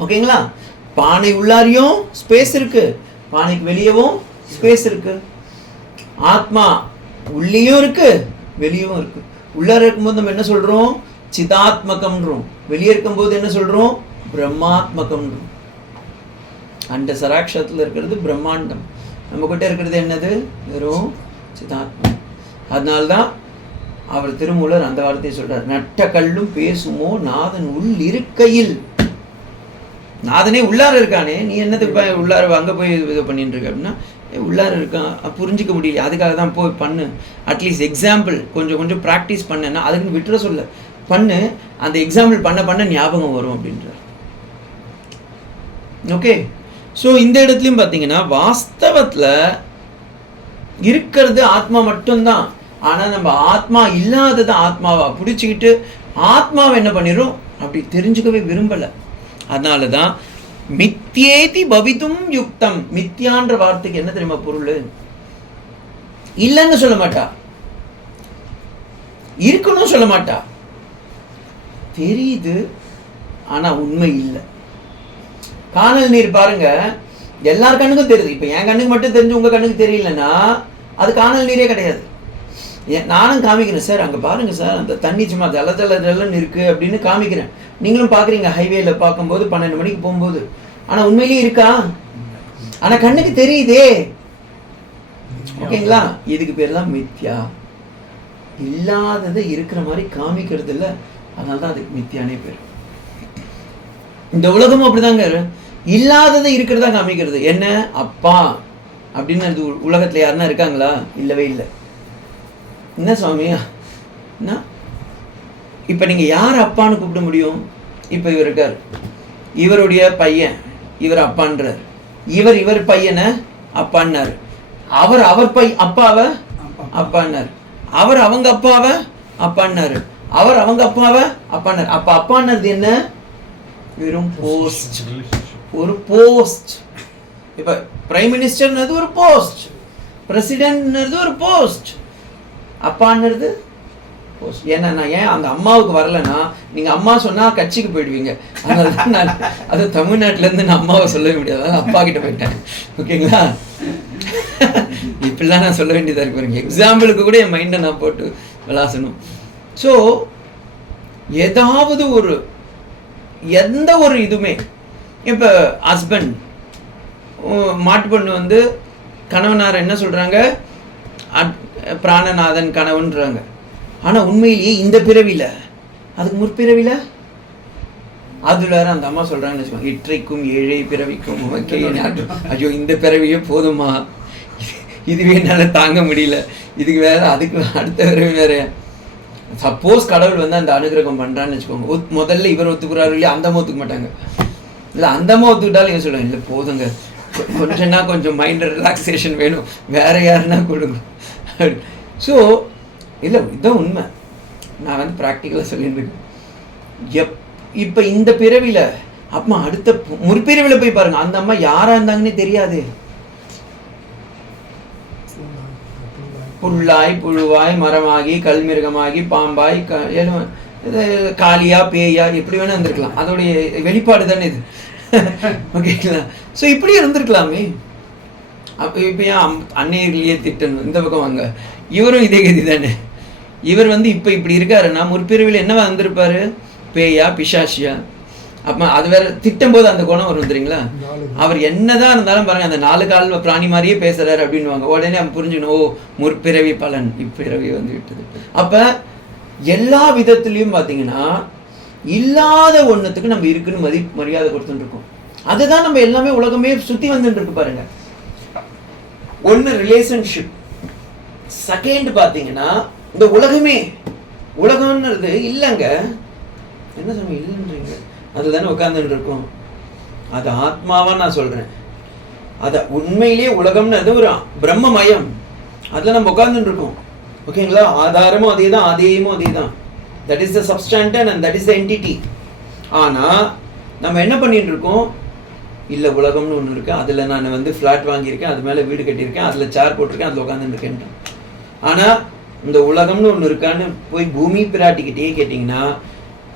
ஓகேங்களா? பானை உள்ளாரியும் ஸ்பேஸ் இருக்கு, பானைக்கு வெளியவும் ஸ்பேஸ் இருக்கு. ஆத்மா உள்ளேயும் இருக்கு, வெளியவும் இருக்கு. உள்ளார இருக்கும்போது நம்ம என்ன சொல்றோம்? சிதாத்மகம்ன்றோம். வெளியே இருக்கும்போது என்ன சொல்றோம்? பிரம்மாத்மகம்ன்றோம். அந்த சராட்சத்தில் இருக்கிறது பிரம்மாண்டம், நம்ம கிட்ட இருக்கிறது என்னது? வெறும் சிதாத்மம். அதனால்தான் அவர் திருமூலர் அந்த வார்த்தையை சொல்றார், நட்ட கல்லும் பேசுமோ நாதன் உள் இருக்கையில். நாதனே உள்ளார இருக்கானே, நீ என்னத்துக்கு உள்ளார அங்கே போய் இது பண்ணிட்டு இருக்க அப்படின்னா, உள்ளார இருக்கான், புரிஞ்சிக்க முடியல, அதுக்காக தான் போய் பண்ணு. அட்லீஸ்ட் எக்ஸாம்பிள் கொஞ்சம் ப்ராக்டிஸ் பண்ணேன்னா அதுக்குன்னு விட்டுற சொல்ல பண்ணு, அந்த எக்ஸாம்பிள் பண்ண ஞாபகம் வரும் அப்படின்றார். ஓகே, ஸோ இந்த இடத்துலையும் பார்த்தீங்கன்னா வாஸ்தவத்தில் இருக்கிறது ஆத்மா மட்டும்தான். ஆனால் நம்ம ஆத்மா இல்லாததை ஆத்மாவா பிடிச்சிக்கிட்டு ஆத்மாவை என்ன பண்ணிடும் அப்படி தெரிஞ்சுக்கவே விரும்பலை. அதனால தான் மித்யேதி பவித்தும் யுக்தம். மித்யான்ற வார்த்தைக்கு என்ன தெரியுமா பொருள்? இல்லைன்னு சொல்ல மாட்டா, இருக்கணும் சொல்ல மாட்டா, தெரியுது ஆனா உண்மை இல்லை. காணல் நீர் பாருங்க, எல்லார் கண்ணுக்கும் தெரியுது. இப்போ என் கண்ணுக்கு மட்டும் தெரிஞ்சு உங்கள் கண்ணுக்கு தெரியலன்னா அது காணல் நீரே கிடையாது. நானும் காமிக்கிறேன், சார் அங்கே பாருங்கள் சார் அந்த தண்ணி சும்மா ஜல ஜல ஜலன்னு இருக்குது அப்படின்னு காமிக்கிறேன். நீங்களும் பார்க்குறீங்க ஹைவேல பார்க்கும்போது 12 மணிக்கு போகும்போது. ஆனால் உண்மையிலேயே இருக்கா? ஆனால் கண்ணுக்கு தெரியுதே. ஓகேங்களா? இதுக்கு பேர் தான் மித்யா. இல்லாததை இருக்கிற மாதிரி காமிக்கிறது இல்லை, அதனால தான் அதுக்கு மித்யானே பேர். இந்த உலகமும் அப்படிதாங்க, இல்லாததை இருக்கிறதா காமிக்கிறது. என்ன அப்பா அப்படின்னு உலகத்தில் யாருன்னா இருக்காங்களா? இல்லவே இல்லை. என்ன சுவாமி என்ன இப்போ நீங்கள் யார் அப்பான்னு கூப்பிட முடியும்? இப்போ இவர் இருக்கார், இவருடைய பையன் இவர் அப்பான்றார், இவர் பையனை அப்பான்னார், அவர் அப்பாவை அப்பான்னார், அவர் அவங்க அப்பாவை அப்பான்னாரு, அவர் அவங்க அப்பாவை அப்பான்னார். அப்ப அப்பான்னது என்ன? வெறும் போஸ்ட், ஒரு போஸ்ட். இப்ப பிரைம் மினிஸ்டர்னது ஒரு போஸ்ட், பிரசிடென்ட்னது ஒரு போஸ்ட், அப்பான்றது போஸ்ட். ஏன்னா நான் ஏன் அந்த அம்மாவுக்கு வரலன்னா, நீங்க அம்மா சொன்னா கட்சிக்கு போயிடுவீங்க. அதனால நான் அது தமிழ்நாட்டுல இருந்து நான் அம்மாவை சொல்லவே முடியாது, அதனால அப்பா கிட்ட போயிட்டேன். ஓகேங்களா? இப்படிலாம் நான் சொல்ல வேண்டியதாக இருக்கு பாருங்க. எக்ஸாம்பிளுக்கு கூட என் மைண்டை நான் போட்டு விளாசணும். ஸோ ஏதாவது ஒரு எந்த ஒரு இதுவுமே, இப்போ ஹஸ்பண்ட் மாட்டு பொண்ணு வந்து கணவனார் என்ன சொல்கிறாங்க, பிராணநாதன் கணவன்றாங்க. ஆனால் உண்மையிலேயே இந்த பிறவியில், அதுக்கு முற்பிறவியில் அதில் வேற அந்த அம்மா சொல்கிறாங்கன்னு வச்சுக்கோங்க, இற்றைக்கும் ஏழை பிறவிக்கும் உமக்கே. ஐயோ இந்த பிறவியே போதுமா, இதுவே என்னால் தாங்க முடியல, இதுக்கு வேற அதுக்கு அடுத்த பிறவி வேற. சப்போஸ் கடவுள் வந்து அந்த அனுகிரகம் பண்ணுறான்னு வச்சுக்கோங்க, முதல்ல இவர் ஒத்துக்கிறாரு இல்லையா, அந்த அம்மா ஒத்துக்க மாட்டாங்க. இல்லை அந்த அம்மா ஒத்துக்கிட்டாலும் இவன் சொல்லுவாங்க, இல்லை போதுங்க கொஞ்சம்னா கொஞ்சம் மைண்ட் ரிலாக்ஸேஷன் வேணும், வேற யாருன்னா கொடுங்க. ஸோ இல்லை இதுதான் உண்மை. நான் வந்து ப்ராக்டிக்கலாக சொல்லியிருக்கேன். இப்போ இந்த பிறவியில் அம்மா அடுத்த முற்பிறவியில் போய் பாருங்க, அந்த அம்மா யாராக இருந்தாங்கன்னே தெரியாது. புல்லாய் புழுவாய் மரமாகி கல்மிருகமாகி பாம்பாய் காளியா பேயா எப்படி வேணா இருந்திருக்கலாம், அதோடைய வெளிப்பாடு தானே இது. ஓகேங்களா? ஸோ இப்படி இருந்திருக்கலாமே. அப்போ இப்போ ஏன் அன்னையர்களையே திட்டணும்? இந்த பக்கம் வாங்க, இவரும் இதே கதி தானே. இவர் வந்து இப்போ இப்படி இருக்காருன்னா முற்பிறவியில் என்னவா வந்திருப்பாரு? பேயா பிசாசியா. அப்போ அது வேற திட்டும் போது அந்த குணம் வரும் தெரியுங்களா? அவர் என்னதான் இருந்தாலும் பாருங்க, அந்த 4 கால் பிராணி மாதிரியே பேசுறாரு அப்படின்வாங்க. உடனே அவன் புரிஞ்சுக்கணும், ஓ முற்பிறவி பலன் இப்பிறவி வந்து விட்டது. அப்ப எல்லா விதத்திலையும் பார்த்தீங்கன்னா இல்லாத ஒன்றுத்துக்கு நம்ம இருக்குன்னு மரியாதை கொடுத்துட்டு இருக்கோம். அதுதான் நம்ம எல்லாமே உலகமே சுத்தி வந்துட்டு இருக்கு பாருங்க. ஒன்று ரிலேஷன்ஷிப், செகண்ட் பார்த்தீங்கன்னா இந்த உலகம்ன்றது இல்லைங்க. என்ன சொல்ல இல்லைன்றீங்க? அதுதானே உட்காந்துட்டு இருக்கோம். அது ஆத்மாவா நான் சொல்றேன். அத உண்மையிலேயே உலகம்ன்றது ஒரு பிரம்மமயம், அதுல நம்ம உட்காந்துட்டு இருக்கோம். ஓகேங்களா? ஆதாரமும் அதே தான், ஆதேயமும் அதே தான். That is the substantive and that is the entity. ஆனா நம்ம என்ன பண்ணிட்டு இருக்கோம்? இல்லை உலகம்னு ஒன்று இருக்கு, அதில் நான் வந்து ஃப்ளாட் வாங்கியிருக்கேன், அது மேலே வீடு கட்டியிருக்கேன், அதில் சேர் போட்டிருக்கேன், அதில் உட்காந்துட்டு இருக்கேன். ஆனால் இந்த உலகம்னு ஒன்று இருக்கான்னு போய் பூமி பிராட்டிக்கிட்டே கேட்டிங்கன்னா,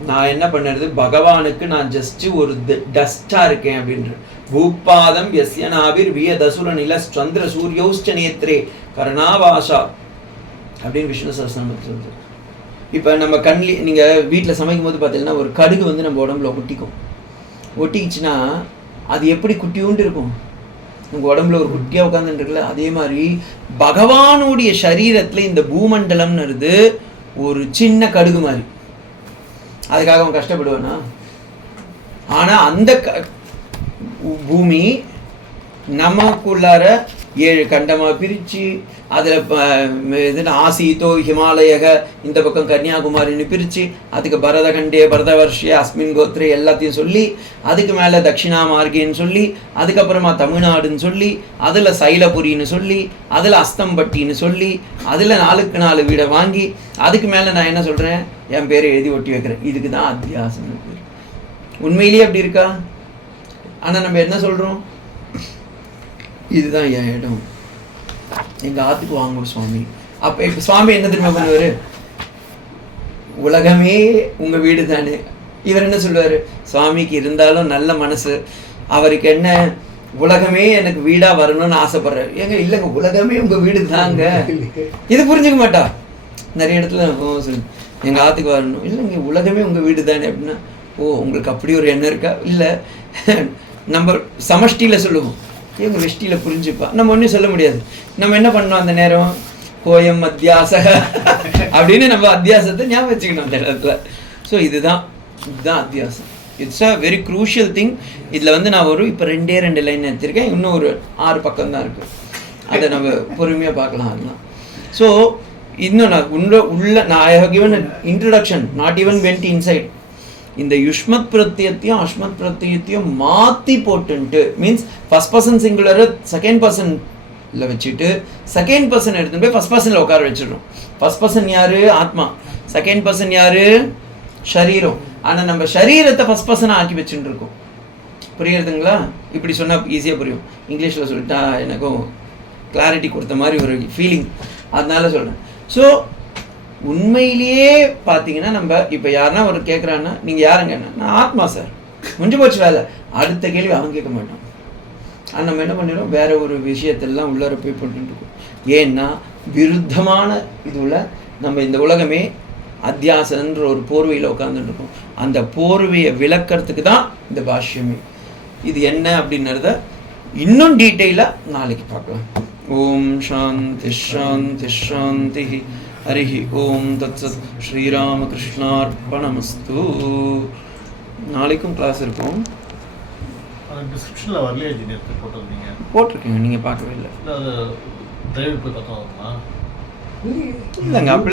நான் என்ன பண்ணுறது, பகவானுக்கு நான் ஜஸ்ட் ஒரு டஸ்டாக இருக்கேன் அப்படின்ற. பூபாதம் யஸ்யனாவிர் வியதசுர நில சந்திர சூரியோஷ்ட நேத்ரே கருணாவாசா அப்படின்னு விஷ்ணு சஹஸ்ரநாமத்தில் சொல்லுது. இப்போ நம்ம கண்ணில் நீங்கள் வீட்டில் சமைக்கும் போது பார்த்தீங்கன்னா ஒரு கடுகு வந்து நம்ம உடம்புல ஒட்டிக்கிச்சுன்னா அது எப்படி குட்டியூண்டு இருக்கும்? உங்கள் உடம்புல ஒரு குட்டியாக உட்காந்துருக்குல்ல, அதே மாதிரி பகவானுடைய சரீரத்தில் இந்த பூமண்டலம்னு ஒரு சின்ன கடுகு மாதிரி. அதுக்காக அவன் கஷ்டப்படுவானா? ஆனால் அந்த பூமி நமக்குள்ளார 7 கண்டமாக பிரித்து அதில் ஆசீதோ ஹிமாலயக, இந்த பக்கம் கன்னியாகுமரின்னு பிரித்து, அதுக்கு பரதகண்டே பரதவர்ஷிய அஸ்மின் கோத்ரே எல்லாத்தையும் சொல்லி, அதுக்கு மேலே தட்சிணா மார்கின்னு சொல்லி, அதுக்கப்புறமா தமிழ்நாடுன்னு சொல்லி, அதில் சைலபுரின்னு சொல்லி, அதில் அஸ்தம்பட்டின்னு சொல்லி, அதில் 4க்கு 4 வீடை வாங்கி, அதுக்கு மேலே நான் என்ன சொல்கிறேன், என் பேரை எழுதி ஒட்டி வைக்கிறேன். இதுக்கு தான் அத்தியாசம் பேர். உண்மையிலேயே அப்படி இருக்கா? ஆனால் நம்ம என்ன சொல்கிறோம்? இதுதான் என் இடம், எங்கள் ஆற்றுக்கு வாங்க சுவாமி. அப்போ இப்போ சுவாமி என்ன திரும்ப பண்ணுவார்? உலகமே உங்கள் வீடு தானே. இவர் என்ன சொல்லுவார்? சுவாமிக்கு இருந்தாலும் நல்ல மனசு, அவருக்கு என்ன உலகமே எனக்கு வீடா வரணும்னு ஆசைப்படுறாரு. ஏங்க இல்லைங்க, உலகமே உங்க வீடு தாங்க. இது புரிஞ்சுக்க மாட்டா. நிறைய இடத்துல எங்க ஆத்துக்கு வரணும், இல்லைங்க உலகமே உங்க வீடு தானே அப்படின்னா, ஓ உங்களுக்கு அப்படி ஒரு எண்ணம் இருக்கா? இல்லை, நம்ம சமஷ்டியில சொல்லுவோம், இவங்க வெஷ்டியில புரிஞ்சுப்பா. நம்ம ஒன்றும் சொல்ல முடியாது. நம்ம என்ன பண்ணோம் அந்த நேரம், கோயம் அத்தியாச அப்படின்னு நம்ம அத்தியாசத்தை ஞாபகம் வச்சுக்கணும் அந்த இடத்துல. ஸோ இதுதான் அத்தியாசம். It's a very crucial thing. இதில் நான் ஒரு இப்போ 2 லைன் எடுத்திருக்கேன். இன்னும் ஒரு 6 பக்கம் தான் இருக்குது. அதை நம்ம பொறுமையாக பார்க்கலாம். அதெல்லாம் ஸோ இன்னும் நான் I have given introduction, not even went inside. இந்த யுஷ்மத் பிரத்யத்தையும் அஷ்மத் பிரத்யத்தையும் மாற்றி போட்டுன்ட்டு, மீன்ஸ் ஃபர்ஸ்ட் பர்சன் சிங்குலரை செகண்ட் பர்சனில் வச்சுட்டு செகண்ட் பர்சன் எடுத்துன்னு போய் ஃபர்ஸ்ட் பர்சனில் உட்கார வச்சிடுறோம். ஃபர்ஸ்ட் பர்சன் யார்? ஆத்மா. செகண்ட் பர்சன் யார்? ஷரீரம். ஆனால் நம்ம ஷரீரத்தை ஃபர்ஸ்ட் பர்சனாக ஆக்கி வச்சுட்டு இருக்கோம். புரியுறதுங்களா? இப்படி சொன்னால் ஈஸியாக புரியும். இங்கிலீஷில் சொல்லிட்டா எனக்கும் கிளாரிட்டி கொடுத்த மாதிரி ஒரு ஃபீலிங், அதனால சொல்கிறேன். ஸோ உண்மையிலேயே பார்த்தீங்கன்னா நம்ம இப்போ யாருன்னா ஒரு கேட்குறான்னா நீங்கள் யாருங்க? நான் ஆத்மா சார், முடிஞ்சு போச்சு வேலை. அடுத்த கேள்வி அவன் கேட்க மாட்டான். ஆனால் நம்ம என்ன பண்ணிடுறோம், வேற ஒரு விஷயத்தெல்லாம் உள்ளார போய் போட்டுருக்கோம். ஏன்னா விருத்தமான இதுல நம்ம இந்த உலகமே அத்தியாசன்ற ஒரு போர்வையில் உட்காந்துட்டு இருக்கோம். அந்த போர்வையை விளக்கிறதுக்கு தான் இந்த பாஷ்யமே. இது என்ன அப்படின்றத இன்னும் டீட்டெயிலாக நாளைக்கு பார்க்கலாம். ஓம் சாந்தி ஷாந்தி ஷாந்தி. ஹரிஹி ஓம் தத்சத். ஸ்ரீராமகிருஷ்ணார்ப்பணமஸ்து. நாளைக்கும் கிளாஸ் இருக்கும். டிஸ்கிரிப்ஷனில் வரலையே ஜீனியர் போட்டிருக்கீங்க, நீங்கள் பார்க்கவே இல்லை. டிரைவர் போய் பார்த்தோம் இல்லைங்க அப்படி